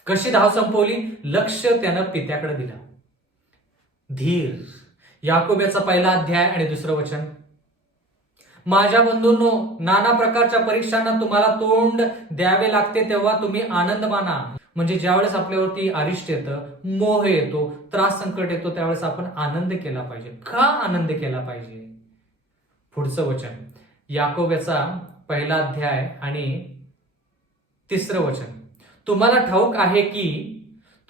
कशी धाव संपवली? लक्ष त्यानं पित्याकडे दिलं. धीर. याकोबाचा 1ला अध्याय आणि 2रं वचन, माझ्या बंधूंनो, नाना प्रकारच्या परीक्षांना तुम्हाला तोंड द्यावे लागते तेव्हा तुम्ही आनंद माना. म्हणजे ज्यावेळेस आपल्यावरती अरिष्ट येतं, मोह येतो, त्रास संकट येतो, त्यावेळेस आपण आनंद केला पाहिजे. का आनंद केला पाहिजे? पुढचं वचन, याकोबाचा 1ला अध्याय आणि 3रं वचन, तुम्हाला ठाऊक आहे की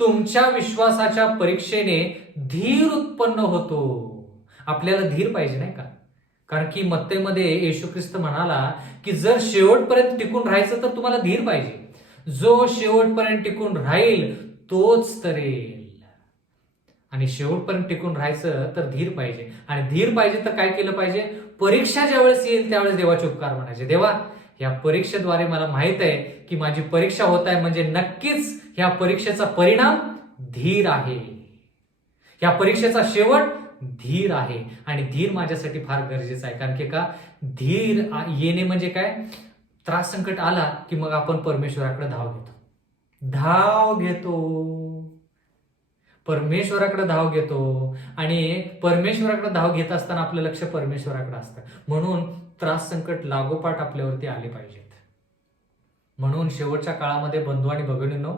तुमच्या विश्वासाच्या परीक्षेने धीर उत्पन्न होतो. आपल्याला धीर पाहिजे नाही का? कारण की मत्तेमध्ये येशू ख्रिस्त म्हणाला की जर शेवटपर्यंत टिकून राहायचं तर तुम्हाला धीर पाहिजे. जो शेवटपर्यंत टिकून राहील तोच तरेल. आणि शेवटपर्यंत टिकून राहायचं तर धीर पाहिजे. आणि धीर पाहिजे तर काय केलं पाहिजे? परीक्षा ज्यावेळेस येईल त्यावेळेस देवाचे उपकार म्हणायचे. देवा, या परीक्षेद्वारे मला माहित आहे की माझी परीक्षा होत आहे, म्हणजे नक्कीच ह्या परीक्षेचा परिणाम धीर आहे. ह्या परीक्षेचा शेवट धीर आहे. आणि धीर माझ्यासाठी फार गरजेचं आहे. कारण की का, धीर येणे म्हणजे काय? त्रास संकट आला की मग आपण परमेश्वराकडे धाव घेतो. परमेश्वराकडे धाव घेतो. आणि परमेश्वराकडे धाव घेत असताना आपलं लक्ष परमेश्वराकडे असतं. म्हणून त्रास संकट लागोपाठ आपल्यावरती आले पाहिजेत. म्हणून शेवटच्या काळामध्ये बंधू आणि भगिनींनो,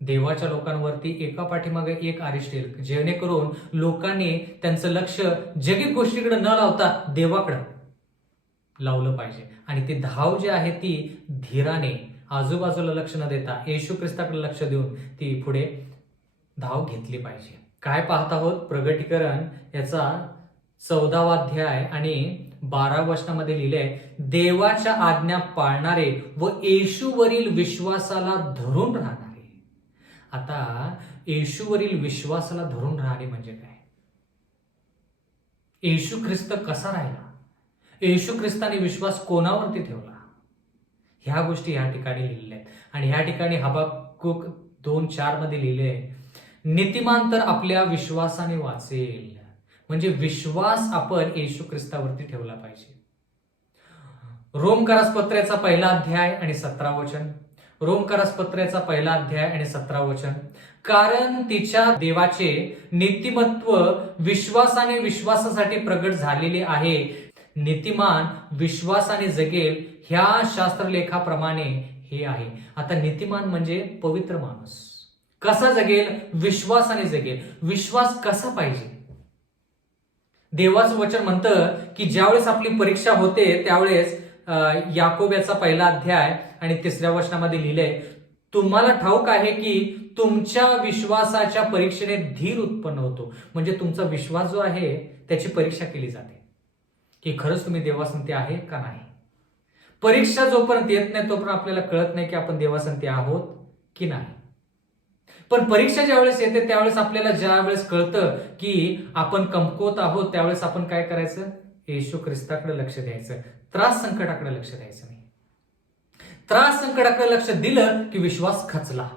देवाच्या लोकांवरती एका पाठीमागे एक आरिष येईल, जेणेकरून लोकांनी त्यांचं लक्ष जगिक गोष्टीकडे न लावता देवाकडे लावलं पाहिजे. आणि ती धाव जी आहे ती धीराने, आजूबाजूला लक्ष न देता येशू ख्रिस्ताकडे लक्ष देऊन ती पुढे धाव घेतली पाहिजे. काय पाहत आहोत? प्रगटीकरण याचा 14वा अध्याय आणि 12 वचनामध्ये लिहिले, देवाच्या आज्ञा पाळणारे व येशूवरील विश्वासाला धरून राहणारे. आता येशूवरील विश्वासाला धरून राहणे म्हणजे काय? येशू ख्रिस्त कसा राहिला? येशू ख्रिस्ताने विश्वास कोणावरती ठेवला? ह्या गोष्टी या ठिकाणी लिहिलेल्या आहेत. आणि ह्या ठिकाणी हबक्कूक 2:4 मध्ये लिहिले, नीतिमान तर आपल्या विश्वासाने वाचेल. म्हणजे विश्वास आपण येशू ख्रिस्तावरती ठेवला पाहिजे. रोमकरास पत्र्याचा 1 अध्याय आणि 17 वचन. रोमकरास पत्र्याचा 1 अध्याय आणि 17 वचन. कारण तिच्या देवाचे नीतिमत्व विश्वासाने विश्वासासाठी प्रगट झालेले आहे. नीतिमान विश्वासाने जगेल ह्या शास्त्रलेखाप्रमाणे हे आहे. आता नीतिमान म्हणजे पवित्र माणूस. कसा जगेल? विश्वासाने जगेल. विश्वास कसा पाहिजे? देवाचं वचन म्हणतं की ज्यावेळेस आपली परीक्षा होते त्यावेळेस याकोब याचा 1 अध्याय आणि 3 वचनामध्ये लिहिलंय, तुम्हाला ठाऊक आहे की तुमच्या विश्वासाच्या परीक्षेने धीर उत्पन्न होतो. म्हणजे तुमचा विश्वास जो आहे त्याची परीक्षा केली जाते की खरंच तुम्ही देवासंती आहे का नाही. परीक्षा जोपर्यंत येत नाही तोपर्यंत आपल्याला कळत नाही की आपण देवासंती आहोत की नाही. पण परीक्षा ज्यावेळेस येते त्यावेळेस आपल्याला ज्यावेळेस कळतं की आपण कमकुवत आहोत, त्यावेळेस आपण काय करायचं? येशू ख्रिस्ताकडे लक्ष द्यायचं. त्रास संकटाकडे लक्ष द्यायचं नाही. त्रास संकटाकडे लक्ष दिलं की विश्वास खचला.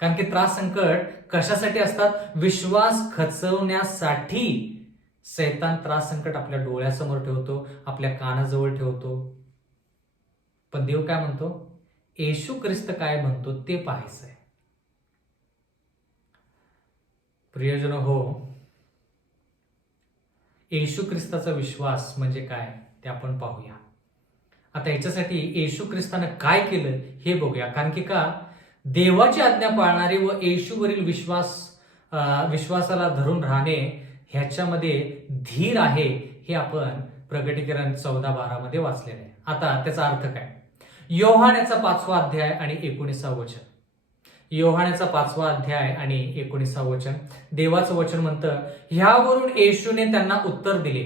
कारण की त्रास संकट कशासाठी असतात? विश्वास खचवण्यासाठी सैतान त्रास संकट आपल्या डोळ्यासमोर ठेवतो, आपल्या कानाजवळ ठेवतो. पण देव काय म्हणतो? येशू ख्रिस्त काय म्हणतो ते पाहायचंय. प्रियजन हो, येशू ख्रिस्ताचा विश्वास म्हणजे काय ते आपण पाहूया. आता याच्यासाठी येशू ख्रिस्तानं काय केलं हे बघूया. कारण की का, देवाची आज्ञा पाळणारे व येशूवरील विश्वासाला धरून राहणे ह्याच्यामध्ये धीर आहे हे आपण प्रगटीकरण 14:12 मध्ये वाचलेलं आहे. आता त्याचा अर्थ काय? योहानाचा 5वा अध्याय आणि 19 वचन. योहानाचा 5वा अध्याय आणि 19 वचन. देवाचं वचन म्हणतं, ह्यावरून येशूने त्यांना उत्तर दिले.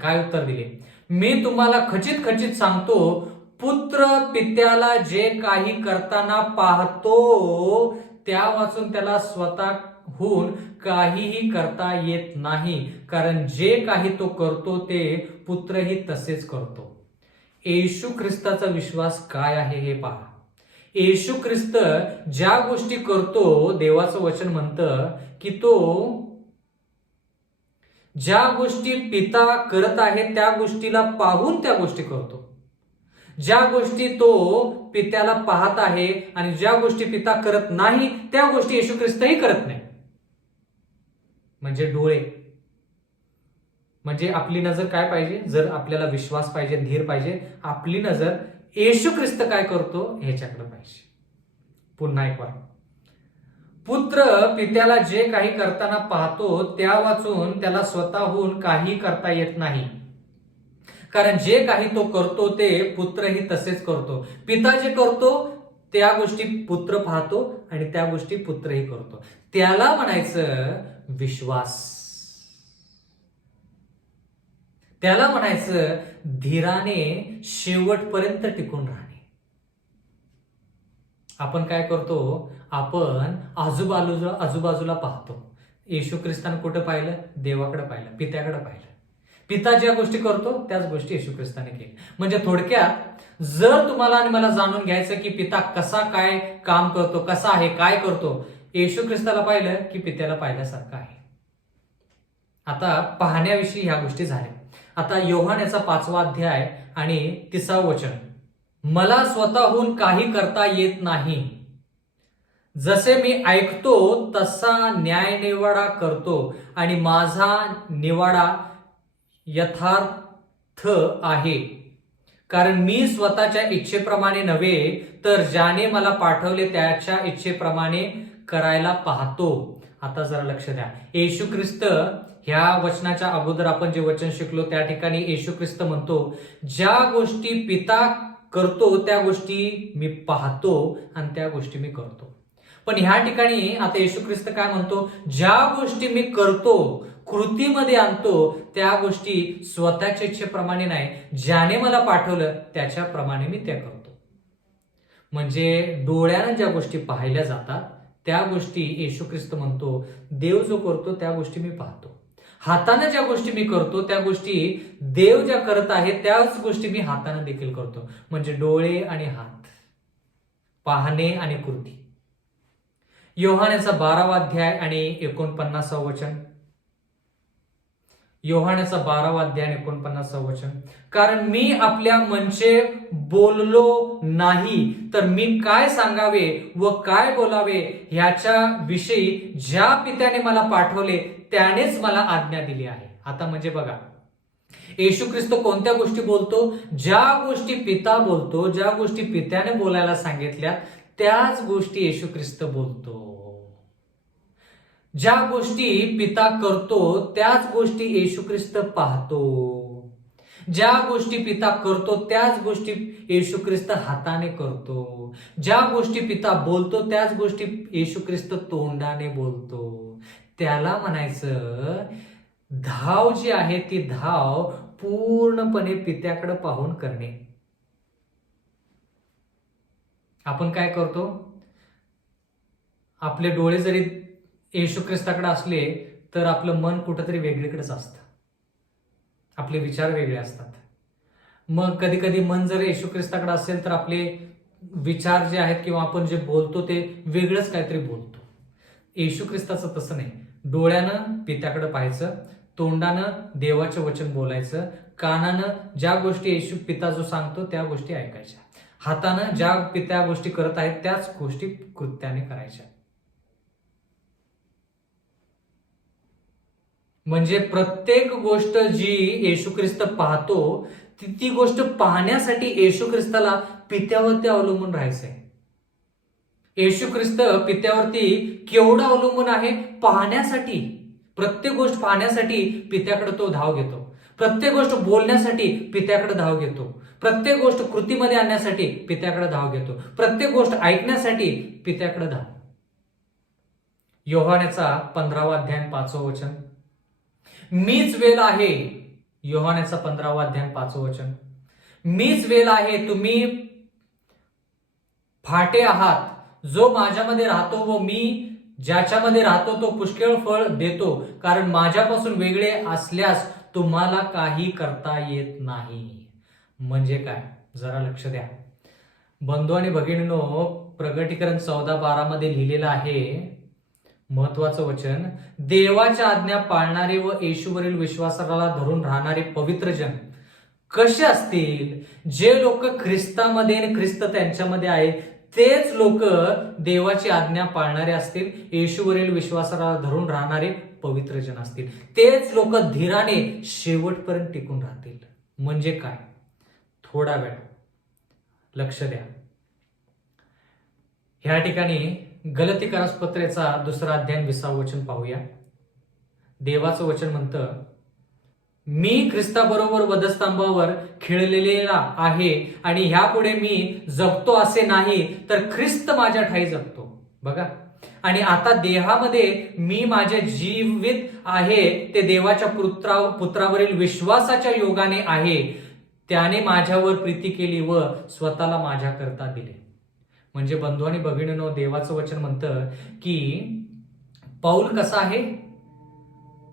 काय उत्तर दिले? मी तुम्हाला खचित खचित सांगतो, पुत्र पित्याला जे काही करताना पाहतो त्या वाचून त्याला स्वतःहून काहीही करता येत नाही. कारण जे काही तो करतो ते पुत्रही तसेच करतो. येशू ख्रिस्ताचा विश्वास काय आहे हे पहा. येशू ख्रिस्त ज्या गोष्टी करतो, देवाचं वचन म्हणतं की तो ज्या गोष्टी पिता करत आहे त्या गोष्टीला पाहून त्या गोष्टी करतो. ज्या गोष्टी तो पित्याला पाहत आहे आणि ज्या गोष्टी पिता करत नाही त्या गोष्टी येशू ख्रिस्तही करत नाही. म्हणजे डोळे, म्हणजे आपली नजर काय पाहिजे? जर आपल्याला विश्वास पाहिजे, धीर पाहिजे, आपली नजर येशू ख्रिस्त काय करतो ह्याच्याकडे पाहिजे. पुन्हा एक वार, पुत्र पित्याला जे काही करताना पाहतो त्या वाचून त्याला स्वतःहून काही करता येत नाही. कारण जे काही तो करतो ते पुत्रही तसेच करतो. पिता जे करतो त्या गोष्टी पुत्र पाहतो आणि त्या गोष्टी पुत्रही करतो. त्याला म्हणायचं विश्वास. त्याला म्हणायचं धीराने शेवटपर्यंत टिकून राहणे. आपण काय करतो, आपण आजूबाजूला पाहतो. येशू ख्रिस्तानं कुठं पाहिलं? देवाकडे पाहिलं, पित्याकडे पाहिलं. पिता ज्या गोष्टी करतो त्याच गोष्टी येशू ख्रिस्ताने केल्या. म्हणजे थोडक्यात जर तुम्हाला आणि मला जाणून घ्यायचं की पिता कसा काय काम करतो, कसा आहे, काय करतो, येशू ख्रिस्ताला पाहिलं की पित्याला पाहिल्यासारखं आहे. आता पाहण्याविषयी ह्या गोष्टी झाल्या. आता योहान याचा 5वा अध्याय आणि 30वा वचन, मला स्वतःहून काही करता येत नाही, जसे मी ऐकतो तसा न्यायनिवाडा करतो आणि माझा निवाडा यथार्थ आहे, कारण मी स्वतःच्या इच्छेप्रमाणे नव्हे तर ज्याने मला पाठवले त्याच्या इच्छेप्रमाणे करायला पाहतो. आता जरा लक्ष द्या. येशू ख्रिस्त ह्या वचनाच्या अगोदर आपण जे वचन शिकलो त्या ठिकाणी येशू ख्रिस्त म्हणतो, ज्या गोष्टी पिता करतो त्या गोष्टी मी पाहतो आणि त्या गोष्टी मी करतो. पण ह्या ठिकाणी आता येशू ख्रिस्त काय म्हणतो, ज्या गोष्टी मी करतो, कृतीमध्ये आणतो, त्या गोष्टी स्वतःच्या इच्छेप्रमाणे नाही, ज्याने मला पाठवलं त्याच्याप्रमाणे मी त्या करतो. म्हणजे डोळ्यानं ज्या गोष्टी पाहिल्या जातात त्या गोष्टी येशू ख्रिस्त म्हणतो देव जो करतो त्या गोष्टी मी पाहतो. हाताने ज्या गोष्टी मी करतो त्या गोष्टी देव ज्या करत आहे त्याच गोष्टी मी हाताने देखील करतो. म्हणजे डोळे आणि हात, पाहणे आणि कृती. योहान याचा 12वा अध्याय आणि 49वा वचन, योहान याचा 12वा अध्याय आणि 49वा वचन, कारण मी आपल्या मनचे बोललो नाही, तर मी काय सांगावे व काय बोलावे ह्याच्या विषयी ज्या पित्याने मला पाठवले त्यानेच मला आज्ञा दिली आहे. आता म्हणजे बघा, येशू ख्रिस्त कोणत्या गोष्टी बोलतो? ज्या गोष्टी पिता बोलतो, ज्या गोष्टी पित्याने बोलायला सांगितल्या त्याच गोष्टी येशू ख्रिस्त बोलतो. ज्या गोष्टी पिता करतो त्याच गोष्टी येशू ख्रिस्त पाहतो. ज्या गोष्टी पिता करतो त्याच गोष्टी येशू ख्रिस्त हाताने करतो. ज्या गोष्टी पिता बोलतो त्याच गोष्टी येशू ख्रिस्त तोंडाने बोलतो. त्याला म्हणायचं धाव जी आहे ती धाव पूर्णपणे पित्याकडे पाहून करणे. आपण काय करतो? आपले डोळे जरी येशू ख्रिस्ताकडे असले तर आपलं मन कुठंतरी वेगळीकडेच असतं, आपले विचार वेगळे असतात. मग कधी कधी मन जर येशू ख्रिस्ताकडे असेल तर आपले विचार जे आहेत किंवा आपण जे बोलतो ते वेगळंच काहीतरी बोलतो. येशू ख्रिस्ताचं तसं नाही. डोळ्यानं पित्याकडे पाहायचं, तोंडानं देवाचं वचन बोलायचं, कानानं ज्या गोष्टी येशू पिता जो सांगतो त्या गोष्टी ऐकायच्या, हातानं ज्या पित्या गोष्टी करत आहेत त्याच गोष्टी कृत्याने करायच्या. म्हणजे प्रत्येक गोष्ट जी येशू ख्रिस्त पाहतो ती गोष्ट पाहण्यासाठी येशू ख्रिस्ताला पित्यावरती अवलंबून राहायचंय. येशू ख्रिस्त पित्यावरती केवढं अवलंबून आहे? पाहण्यासाठी. प्रत्येक गोष्ट पाहण्यासाठी पित्याकडे तो धाव घेतो. प्रत्येक गोष्ट बोलण्यासाठी पित्याकडे धाव घेतो. प्रत्येक गोष्ट कृतीमध्ये आणण्यासाठी पित्याकडे धाव घेतो. प्रत्येक गोष्ट ऐकण्यासाठी पित्याकडे धाव. योहान याचा 15वा अध्याय 5वा वचन, मीच वेल आहे. योहान याचा 15वा अध्याय 5वा वचन, मीच वेल आहे, तुम्ही फाटे आहात. जो माझ्यामध्ये राहतो व मी ज्याच्यामध्ये राहतो तो पुष्कळ फळ देतो, कारण माझ्यापासून वेगळे असल्यास तुम्हाला काही करता येत नाही. म्हणजे काय? जरा लक्ष द्या बंधू आणि भगिनींनो. प्रगटीकरण 14:12 मध्ये लिहिलेलं आहे महत्वाचं वचन, देवाच्या आज्ञा पाळणारे व येशूवरील विश्वासाला धरून राहणारे पवित्र जन कसे असतील? जे लोक ख्रिस्तामध्ये आणि ख्रिस्त त्यांच्यामध्ये आहे तेच लोक देवाची आज्ञा पाळणारे असतील, येशूवरील विश्वासाला धरून राहणारे पवित्र जन असतील. तेच लोक धीराने शेवटपर्यंत टिकून राहतील. म्हणजे काय? थोडा वेळ लक्ष द्या. ह्या ठिकाणी गलतीकारास पत्रेचा 2रा अध्याय 20वा वचन पाहूया. देवाचं वचन म्हणतं, मी ख्रिस्ताबरोबर वधस्तंभावर खिळलेला आहे आणि ह्यापुढे मी जगतो असे नाही तर ख्रिस्त माझ्या ठायी जगतो. बघा, आणि आता देहामध्ये मी माझे जीवित आहे ते देवाच्या पुत्रावरील विश्वासाच्या योगाने आहे. त्याने माझ्यावर प्रीती केली व स्वतःला माझ्याकरता दिले. म्हणजे बंधू आणि भगिनींनो, देवाचं वचन म्हणतं की पाऊल कसा आहे,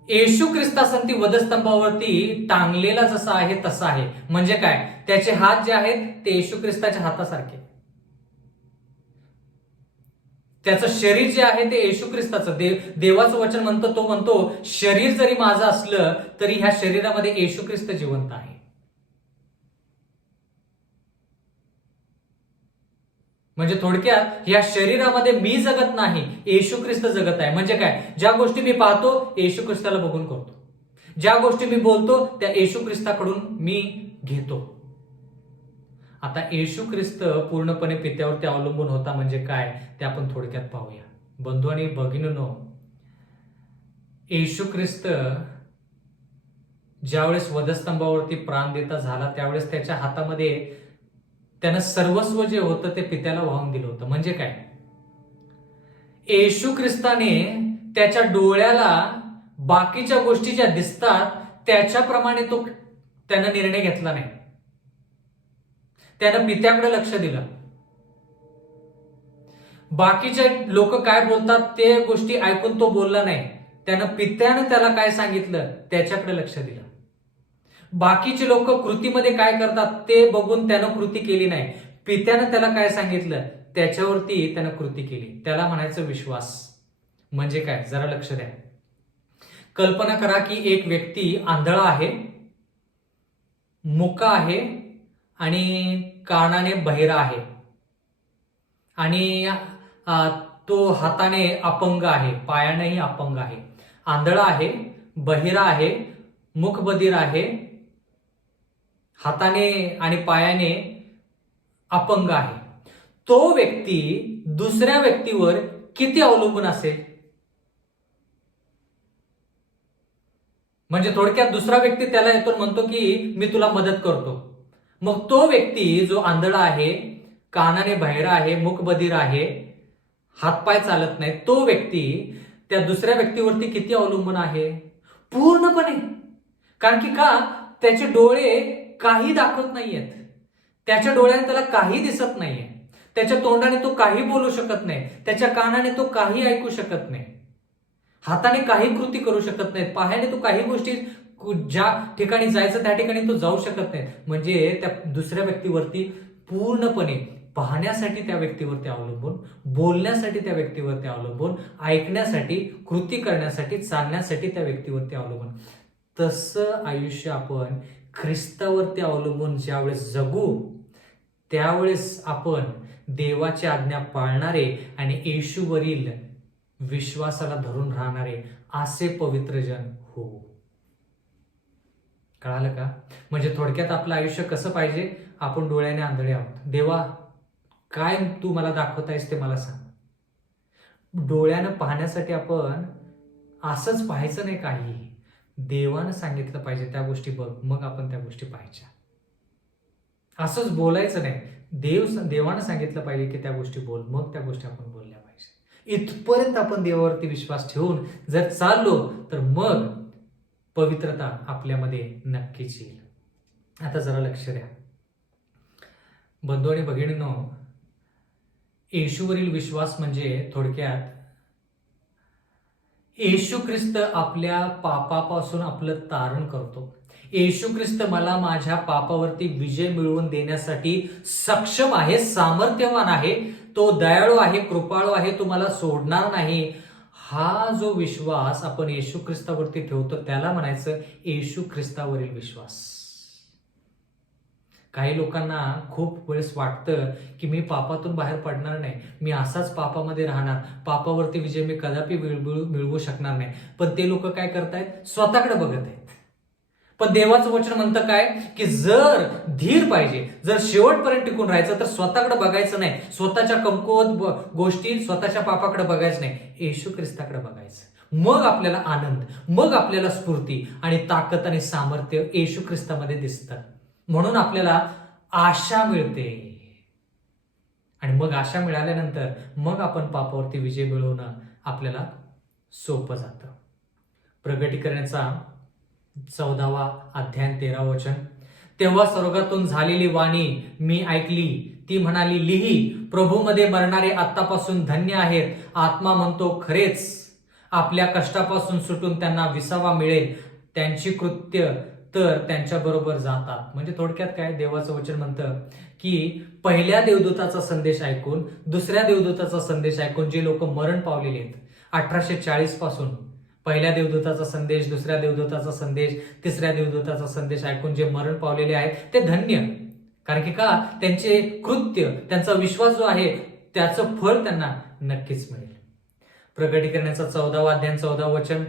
येशू ख्रिस्तासंती वधस्तंभावरती टांगलेला जसा आहे तसा आहे. म्हणजे काय, त्याचे हात जे आहेत ते येशू ख्रिस्ताच्या हातासारखे, त्याचं शरीर जे आहे ते येशू ख्रिस्ताचं, देवाचं वचन म्हणतं, तो म्हणतो शरीर जरी माझं असलं तरी ह्या शरीरामध्ये येशू ख्रिस्त जिवंत आहे. म्हणजे थोडक्यात या शरीरामध्ये मी जगत नाही, येशू ख्रिस्त जगत आहे. म्हणजे काय, ज्या गोष्टी मी पाहतो येशू ख्रिस्ताला बघून करतो, ज्या गोष्टी मी बोलतो त्या येशू ख्रिस्ताकडून मी घेतो. आता येशू ख्रिस्त पूर्णपणे पित्यावरती अवलंबून होता म्हणजे काय ते आपण थोडक्यात पाहूया. बंधू आणि भगिनींनो, येशू ख्रिस्त ज्यावेळेस वधस्तंभावरती प्राण देता झाला त्यावेळेस त्याच्या हातामध्ये त्यानं सर्वस्व जे होतं ते पित्याला वाहून दिलं होतं. म्हणजे काय, येशू ख्रिस्ताने त्याच्या डोळ्याला बाकीच्या गोष्टी ज्या दिसतात त्याच्याप्रमाणे तो त्यानं निर्णय घेतला नाही. त्यानं पित्याकडे लक्ष दिलं. बाकीचे लोक काय बोलतात ते गोष्टी ऐकून तो बोलला नाही. त्यानं पित्यानं त्याला काय सांगितलं त्याच्याकडे लक्ष दिलं. बाकीचे लोक कृतीमध्ये काय करतात ते बघून त्यानं कृती केली नाही. पित्यानं त्याला काय सांगितलं त्याच्यावरती त्यानं कृती केली. त्याला म्हणायचं विश्वास. म्हणजे काय, जरा लक्ष द्या. कल्पना करा की एक व्यक्ती आंधळा आहे, मुका आहे आणि कानाने बहिरा आहे आणि तो हाताने अपंग आहे, पायानेही अपंग आहे. आंधळा आहे, बहिरा आहे, मुकबधीर आहे, हाताने आणि पायाने अपंग आहे. तो व्यक्ती दुसऱ्या व्यक्तीवर किती अवलंबून असेल? म्हणजे थोडक्यात दुसरा व्यक्ती त्याला येतो म्हणतो की मी तुला मदत करतो. मग तो व्यक्ती जो आंधळा आहे, कानाने बहिरा आहे, मुकबधीर आहे, हातपाय चालत नाही, तो व्यक्ती त्या दुसऱ्या व्यक्तीवरती किती अवलंबून आहे? पूर्णपणे. कारण की का, त्याचे डोळे काही दाखवत नाहीयेत, त्याच्या डोळ्याने त्याला काही दिसत नाहीये, त्याच्या तोंडाने तो काही बोलू शकत नाही, त्याच्या कानाने तो काही ऐकू शकत नाही, हाताने काही कृती करू शकत नाही, पायाने तो काही गोष्टी ज्या ठिकाणी जायचं त्या ठिकाणी तो जाऊ शकत नाही. म्हणजे त्या दुसऱ्या व्यक्तीवरती पूर्णपणे पाहण्यासाठी त्या व्यक्तीवरती अवलंबून, बोलण्यासाठी त्या व्यक्तीवरती अवलंबून, ऐकण्यासाठी, कृती करण्यासाठी, चालण्यासाठी त्या व्यक्तीवरती अवलंबून. तसं आयुष्य आपण ख्रिस्तावरती अवलंबून ज्यावेळेस जगू त्यावेळेस आपण देवाची आज्ञा पाळणारे आणि येशूवरील विश्वासाला धरून राहणारे असे पवित्र जन हो. कळालं का? म्हणजे थोडक्यात आपलं आयुष्य कसं पाहिजे? आपण डोळ्याने आंधळे आहोत. देवा, काय तू मला दाखवत आहेस ते मला सांग. डोळ्यानं पाहण्यासाठी आपण असंच पाहायचं नाही, काही देवानं सांगितलं पाहिजे त्या गोष्टी बघ, मग आपण त्या गोष्टी पाहायच्या. असंच बोलायचं नाही, देवानं सांगितलं पाहिजे की त्या गोष्टी बोल, मग त्या गोष्टी आपण बोलल्या पाहिजे. इथपर्यंत आपण देवावरती विश्वास ठेवून जर चाललो तर मग पवित्रता आपल्यामध्ये नक्कीच येईल. आता जरा लक्ष द्या बंधू आणि भगिनींनो, येशूवरील विश्वास म्हणजे थोडक्यात येशू ख्रिस्त आपल्या पापापासून आपलं तारण करतो. येशू ख्रिस्त मला माझ्या पापावरती विजय मिळवून देण्यासाठी सक्षम आहे, सामर्थ्यवान आहे, तो दयाळू आहे, कृपाळू आहे, तो मला सोडणार नाही. हा जो विश्वास आपण येशू ख्रिस्तावरती ठेवतो त्याला म्हणायचं येशू ख्रिस्तावरील विश्वास. काही लोकांना खूप वेळेस वाटतं की मी पापातून बाहेर पडणार नाही, मी असाच पापामध्ये राहणार, पापावरती विजय मी कदापि मिळवू शकणार नाही. पण ते लोक काय करतायत? स्वतःकडे बघत आहेत. पण देवाचं वचन म्हणतं काय की जर धीर पाहिजे, जर शेवटपर्यंत टिकून राहायचं तर स्वतःकडे बघायचं नाही, स्वतःच्या कमकुवत गोष्टी, स्वतःच्या पापाकडे बघायचं नाही, येशू ख्रिस्ताकडे बघायचं. मग आपल्याला आनंद, मग आपल्याला स्फूर्ती आणि ताकद आणि सामर्थ्य येशू ख्रिस्तामध्ये दिसतात. म्हणून आपल्याला आशा मिळते आणि मग आशा मिळाल्यानंतर मग आपण पापावरती विजय मिळवणं आपल्याला सोपं जातं. प्रगटीकरणाचा 14वा अध्याय 13 वचन, तेव्हा स्वर्गातून झालेली वाणी मी ऐकली ती म्हणाली, लिही, प्रभूमध्ये मरणारे आत्तापासून धन्य आहेत. आत्मा म्हणतो, खरेच आपल्या कष्टापासून सुटून त्यांना विसावा मिळेल. त्यांची कृत्य तर त्यांच्या बरोबर जातात. म्हणजे थोडक्यात काय, देवाचं वचन म्हणतं की पहिल्या देवदूताचा संदेश ऐकून, दुसऱ्या देवदूताचा संदेश ऐकून जे लोक मरण पावलेले आहेत 1840 पासून, पहिल्या देवदूताचा संदेश, दुसऱ्या देवदूताचा संदेश, तिसऱ्या देवदूताचा संदेश ऐकून जे मरण पावलेले आहेत ते धन्य. कारण की का, त्यांचे कृत्य, त्यांचा विश्वास जो आहे त्याचं फळ त्यांना नक्कीच मिळेल. प्रकटीकरणाचा 14वा अध्याय 14व वचन,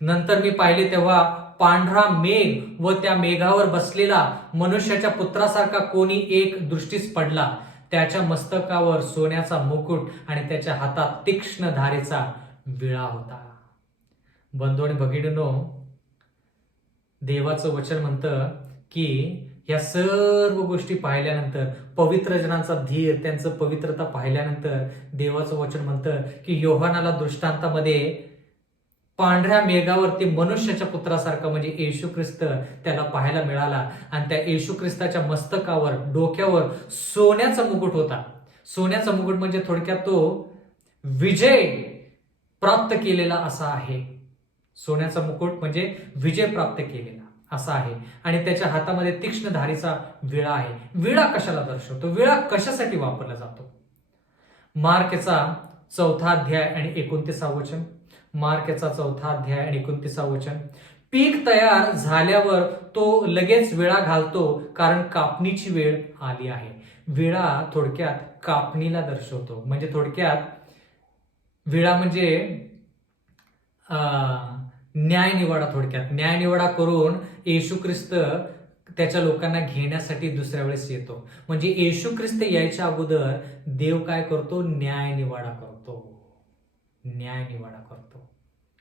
नंतर मी पाहिले तेव्हा पांढरा मेघ व त्या मेघावर बसलेला मनुष्याच्या पुत्रासारखा कोणी एक दृष्टीस पडला. त्याच्या मस्तकावर सोन्याचा मुकुट आणि त्याच्या हातात तीक्ष्ण धारेचा विळा होता. बंधू आणि भगिनींनो, देवाचं वचन म्हणतं की या सर्व गोष्टी पाहिल्यानंतर, पवित्र जनांचा धीर, त्यांचं पवित्रता पाहिल्यानंतर देवाचं वचन म्हणतं की योहानाला दृष्टांतामध्ये पांढऱ्या मेघावरती मनुष्याच्या पुत्रासारखा म्हणजे येशू ख्रिस्त त्याला पाहायला मिळाला. आणि त्या येशू ख्रिस्ताच्या मस्तकावर, डोक्यावर सोन्याचा मुकुट होता. सोन्याचा मुकुट म्हणजे थोडक्यात तो विजय प्राप्त केलेला असा आहे. सोन्याचा मुकुट म्हणजे विजय प्राप्त केलेला असा आहे. आणि त्याच्या हातामध्ये तीक्ष्ण धारीचा विळा आहे. विळा कशाला दर्शवतो? विळा कशासाठी वापरला जातो? मार्कचा 4था अध्याय आणि 29व वचन. मार्कचा 4था अध्याय आणि 29व वचन, पीक तयार झाल्यावर तो लगेच विळा घालतो, कारण कापणीची वेळ आली आहे. विळा थोडक्यात कापणीला दर्शवतो. म्हणजे थोडक्यात विळा म्हणजे न्यायनिवाडा. थोडक्यात न्यायनिवाडा करून येशू ख्रिस्त त्याच्या लोकांना घेण्यासाठी दुसऱ्या वेळेस येतो. म्हणजे येशू ख्रिस्त यायच्या अगोदर देव काय करतो? न्यायनिवाडा करतो. न्यायनिवाडा करतो.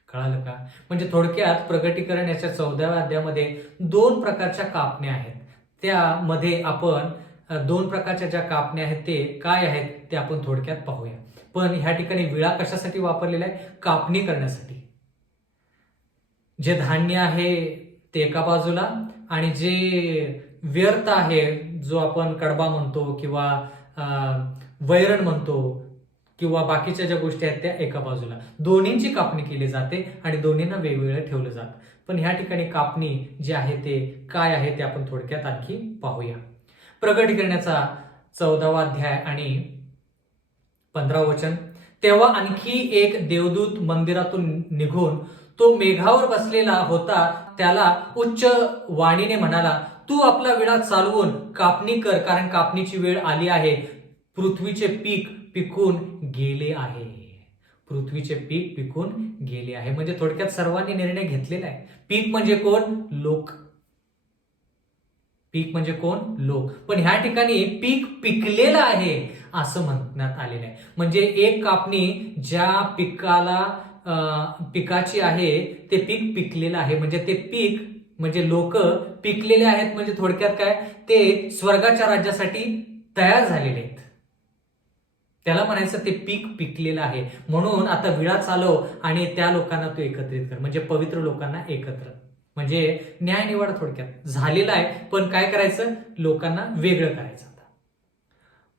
कळालं का? म्हणजे थोडक्यात प्रकटीकरण याच्या 14व्या अध्यायामध्ये 2 प्रकारच्या कापण्या आहेत. त्यामध्ये आपण 2 प्रकारच्या ज्या कापण्या आहेत ते काय आहेत ते आपण थोडक्यात पाहूया. पण ह्या ठिकाणी विळा कशासाठी वापरलेला आहे? कापणी करण्यासाठी. जे धान्य आहे ते एका बाजूला आणि जे व्यर्थ आहे, जो आपण कडबा म्हणतो किंवा वैरण म्हणतो किंवा बाकीच्या ज्या गोष्टी आहेत त्या एका बाजूला, दोन्हींची कापणी केली जाते आणि दोन्हींना वेगवेगळं ठेवलं जातं. पण ह्या ठिकाणी कापणी जे आहे ते काय आहे ते आपण थोडक्यात आणखी पाहूया. प्रकटीकरणाचा 14वा अध्याय आणि 15व वचन, तेव्हा आणखी एक देवदूत मंदिरातून निघून तो मेघावर बसलेला होता, त्याला उच्च वाणीने म्हणाला, तू आपला विळा चालवून कापणी कर, कारण कापणीची वेळ आली आहे. पृथ्वीचे पीक पिकून गेले आहे. पृथ्वीचे पीक पिकून गेले आहे. म्हणजे थोडक्यात सर्वांनी निर्णय घेतलेला आहे. पीक म्हणजे कोण? लोक. पीक म्हणजे कोण? लोक. पण ह्या ठिकाणी पीक पिकलेलं आहे असं म्हणण्यात आलेलं आहे. म्हणजे एक कापणी ज्या पिकाची आहे ते पीक पिकलेलं आहे. म्हणजे ते पीक म्हणजे लोक पिकलेले आहेत. म्हणजे थोडक्यात काय, ते स्वर्गाच्या राज्यासाठी तयार झालेले आहेत. त्याला म्हणायचं ते पीक पिकलेलं आहे. म्हणून आता विळा चालव आणि त्या लोकांना तू एकत्रित कर. म्हणजे पवित्र लोकांना एकत्र, म्हणजे न्याय निवाडा थोडक्यात झालेला आहे. पण काय करायचं? लोकांना वेगळं करायचं.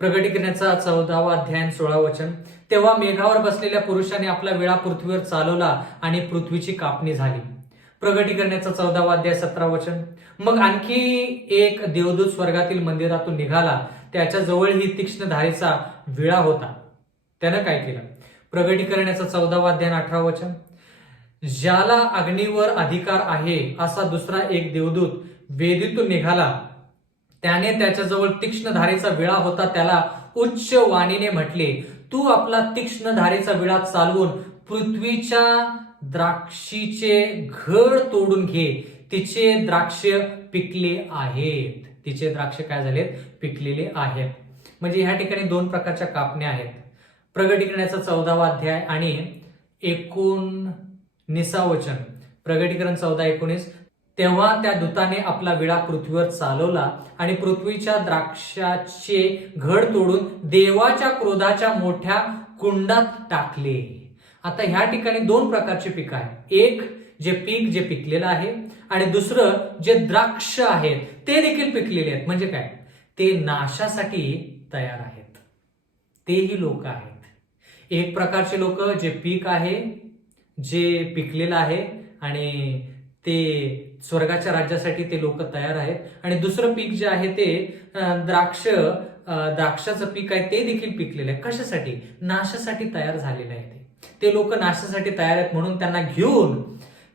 प्रकटीकरणाचा 14वा अध्याय 16व वचन, तेव्हा मेघावर बसलेल्या पुरुषाने आपला विळा पृथ्वीवर चालवला आणि पृथ्वीची कापणी झाली. प्रकटीकरणाचा 14वा अध्याय 17व वचन, मग आणखी एक देवदूत स्वर्गातील मंदिरातून निघाला, त्याच्या जवळही तीक्ष्ण धारेचा विळा होता. त्यानं काय केलं? प्रकटीकरणाचा 14वा अध्याय 18व वचन, ज्याला अग्नीवर अधिकार आहे असा दुसरा एक देवदूत वेदीतून निघाला, त्याने त्याच्याजवळ तीक्ष्ण धारेचा विळा होता. त्याला उच्च वाणीने म्हटले, तू आपला तीक्ष्ण धारेचा विळा चालवून पृथ्वीच्या द्राक्षीचे घड तोडून घे, तिचे द्राक्ष पिकले आहेत. तिचे द्राक्ष काय झालेत? पिकलेले आहेत. म्हणजे ह्या ठिकाणी 2 प्रकारच्या कापण्या आहेत. प्रकटीकरणाचा 14वा अध्याय आणि 19व वचन. प्रकटीकरण 14:19, तेव्हा त्या दूताने आपला विळा पृथ्वीवर चालवला आणि पृथ्वीच्या द्राक्षाचे घड तोडून देवाच्या क्रोधाच्या मोठ्या कुंडात टाकले. आता ह्या ठिकाणी 2 प्रकारचे पीक आहे. एक जे पीक जे पिकलेलं आहे आणि दुसरं जे द्राक्ष आहेत ते देखील पिकलेले आहेत. म्हणजे काय? ते नाशासाठी तयार आहेत. तेही लोक आहेत. एक प्रकारचे लोक जे पीक आहे, जे पिकलेलं आहे आणि ते स्वर्गाच्या राज्यासाठी ते लोक तयार आहेत. आणि दुसरं पीक जे आहे ते द्राक्षाचं पीक आहे, ते देखील पिकलेलं आहे. कशासाठी? नाशासाठी तयार झालेलं आहे. ते लोक नाशासाठी तयार आहेत, म्हणून त्यांना घेऊन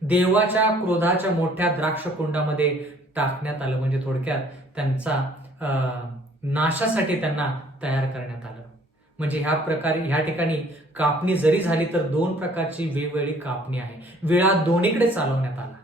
देवाच्या क्रोधाच्या मोठ्या द्राक्ष कुंडामध्ये टाकण्यात आलं. म्हणजे थोडक्यात त्यांचा नाशासाठी त्यांना तयार करण्यात आलं. म्हणजे ह्या प्रकारे ह्या ठिकाणी कापणी जरी झाली तर दोन प्रकारची वेगवेगळी कापणी आहे. विळा दोन्हीकडे चालवण्यात आला.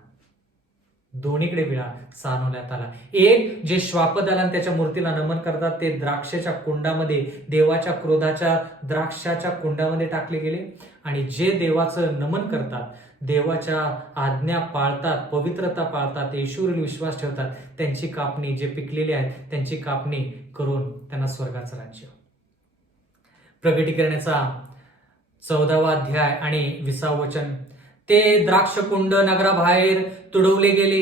दोन्हीकडे विळा चालवण्यात आला. एक जे श्वापदाला त्याच्या मूर्तीला नमन करतात ते द्राक्षाच्या कुंडामध्ये, देवाच्या क्रोधाच्या द्राक्षाच्या कुंडामध्ये टाकले गेले. आणि जे देवाचं नमन करतात, देवाच्या आज्ञा पाळतात, पवित्रता पाळतात, येशूवर विश्वास ठेवतात, त्यांची कापणी, जे पिकलेले आहेत त्यांची कापणी करून त्यांना स्वर्गाचं राज्य. प्रगटीकरणाचा 14वा अध्याय आणि 20वे वचन. ते द्राक्ष कुंड नगराबाहेर तुडवले गेले.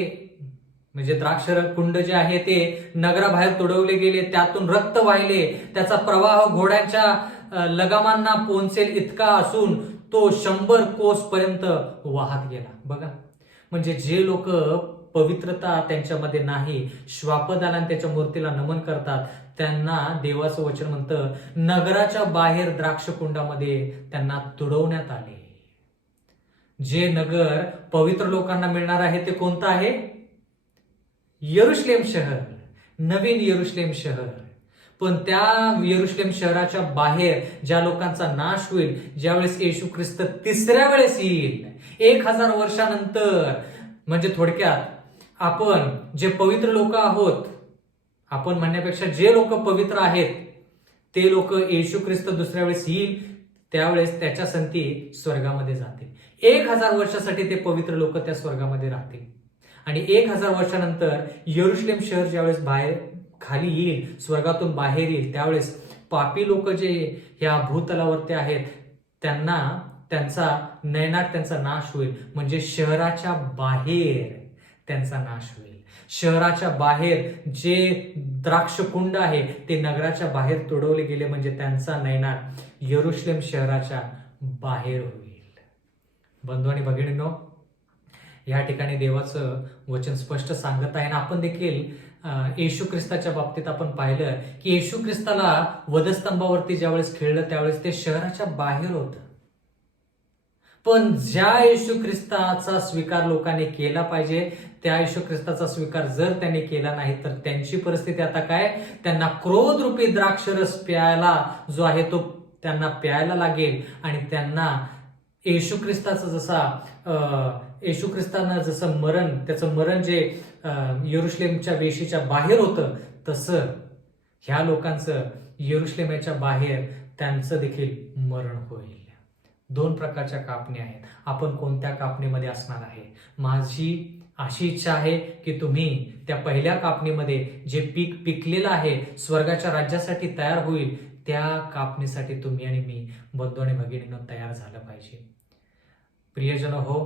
म्हणजे द्राक्ष कुंड जे आहे ते नगराबाहेर तुडवले गेले. त्यातून रक्त वाहिले. त्याचा प्रवाह घोड्यांच्या लगामांना पोहोचेल इतका असून तो 100 कोस पर्यंत वाहत गेला. बघा, म्हणजे जे लोक पवित्रता त्यांच्यामध्ये नाही, श्वापदाला त्याच्या मूर्तीला नमन करतात, त्यांना देवाचं वचन म्हणतं नगराच्या बाहेर द्राक्ष कुंडामध्ये त्यांना तुडवण्यात आले. जे नगर पवित्र लोकांना मिळणार आहे ते कोणतं आहे? यरुशलेम शहर, नवीन यरुशलेम शहर. पण त्या यरुशलेम शहराच्या बाहेर ज्या लोकांचा नाश होईल, ज्यावेळेस येशू ख्रिस्त तिसऱ्या वेळेस येईल, 1000 वर्षानंतर, म्हणजे थोडक्यात आपण जे पवित्र लोक आहोत, आपण म्हणण्यापेक्षा जे लोक पवित्र आहेत ते लोक, येशू ख्रिस्त दुसऱ्या वेळेस येईल त्यावेळेस त्याच्या संती स्वर्गामध्ये जातील. 1000 वर्षासाठी ते पवित्र लोक त्या स्वर्गामध्ये राहतील. आणि 1000 वर्षानंतर यरुशलेम शहर ज्यावेळेस बाहेर खाली येईल, स्वर्गातून बाहेर येईल, त्यावेळेस पापी लोक जे ह्या भूतलावरती आहेत त्यांना त्यांचा नैनाट, त्यांचा नाश होईल. म्हणजे शहराच्या बाहेर त्यांचा नाश होईल. शहराच्या बाहेर जे द्राक्ष कुंड आहे ते नगराच्या बाहेर तुडवले गेले. म्हणजे त्यांचा नैनाट यरुशलेम शहराच्या बाहेर होईल. बंधू आणि भगिनींनो, या ठिकाणी देवाचं वचन स्पष्ट सांगत आहे. आणि आपण देखील येशू ख्रिस्ताच्या बाबतीत आपण पाहिलं की येशू ख्रिस्ताला वधस्तंभावरती ज्यावेळेस खेळलं त्यावेळेस ते शहराच्या बाहेर होतं. पण ज्या येशू ख्रिस्ताचा स्वीकार लोकांनी केला पाहिजे, त्या येशू ख्रिस्ताचा स्वीकार जर त्यांनी केला नाही तर त्यांची परिस्थिती आता काय? त्यांना क्रोधरूपी द्राक्षरस प्यायला जो आहे तो त्यांना प्यायला लागेल. आणि त्यांना येशू ख्रिस्तानं जसं मरण, त्याचं मरण जे यरुशलेमच्या वेशीच्या बाहेर होतं, तसं ह्या लोकांचं यरुशलेमच्या बाहेर त्यांचं देखील मरण होईल. 2 प्रकारच्या कापण्या आहेत. आपण कोणत्या कापणीमध्ये असणार आहे? माझी अशी इच्छा आहे की तुम्ही त्या पहिल्या कापणीमध्ये जे पीक पिकलेलं आहे, स्वर्गाच्या राज्यासाठी तयार होईल, त्या कापणीसाठी तुम्ही आणि मी, बंधू आणि भगिनींनो, तयार झालं पाहिजे. प्रियजन हो,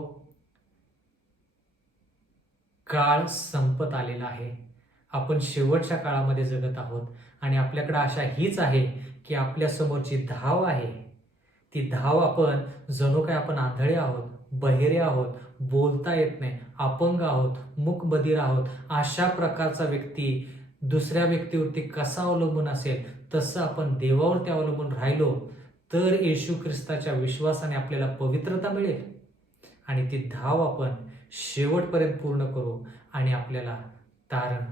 काळ संपत आलेला आहे. आपण शेवटच्या काळामध्ये जगत आहोत. आणि आपल्याकडे आशा हीच आहे की आपल्या समोरची धाव आहे, ती धाव आपण जणू काय आपण आंधळे आहोत, बहिरे आहोत, बोलता येत नाही, अपंग आहोत, मूकबधीर आहोत, अशा प्रकारचा व्यक्ती दुसऱ्या व्यक्तीवरती कसा अवलंबून असेल, तसं आपण देवावरती अवलंबून राहिलो तर येशू ख्रिस्ताच्या विश्वासाने आपल्याला पवित्रता मिळेल. आणि ती धाव आपण शेवटपर्यंत पूर्ण करू आणि आपल्याला तारण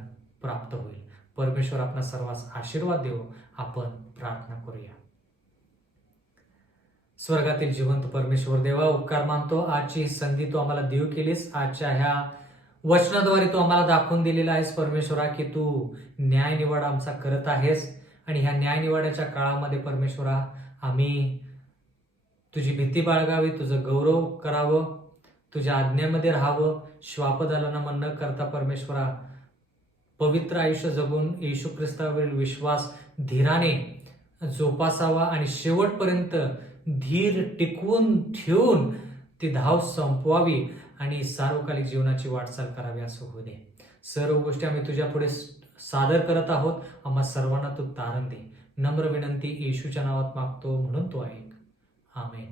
प्राप्त होईल. परमेश्वर आपला सर्वांस आशीर्वाद देवो. आपण प्रार्थना करूया. स्वर्गातील जिवंत परमेश्वर देवा, उपकार मानतो आजची संधी तू आम्हाला देव केलीस. आजच्या ह्या वचनाद्वारे तू आम्हाला दाखवून दिलेला आहेस परमेश्वरा की तू न्याय निवाडा आमचा करत आहेस. आणि ह्या न्याय निवाड्याच्या काळामध्ये परमेश्वरा आम्ही तुझी भीती बाळगावी, तुझं गौरव करावं, तुझ्या आज्ञेमध्ये राहावं, श्वापदाला नमन न करता परमेश्वरा पवित्र आयुष्य जगून येशू ख्रिस्तावरील विश्वास धीराने जोपासावा आणि शेवटपर्यंत धीर टिकवून ठेवून ती धाव संपवावी आणि सार्वकालिक जीवनाची वाटचाल करावी असं होऊ दे. सर्व गोष्टी आम्ही तुझ्या पुढे सादर करत आहोत. आम्हा सर्वांना तू तारण दे. नम्र विनंती येशूच्या नावात मागतो म्हणून तो ऐक. आमेन.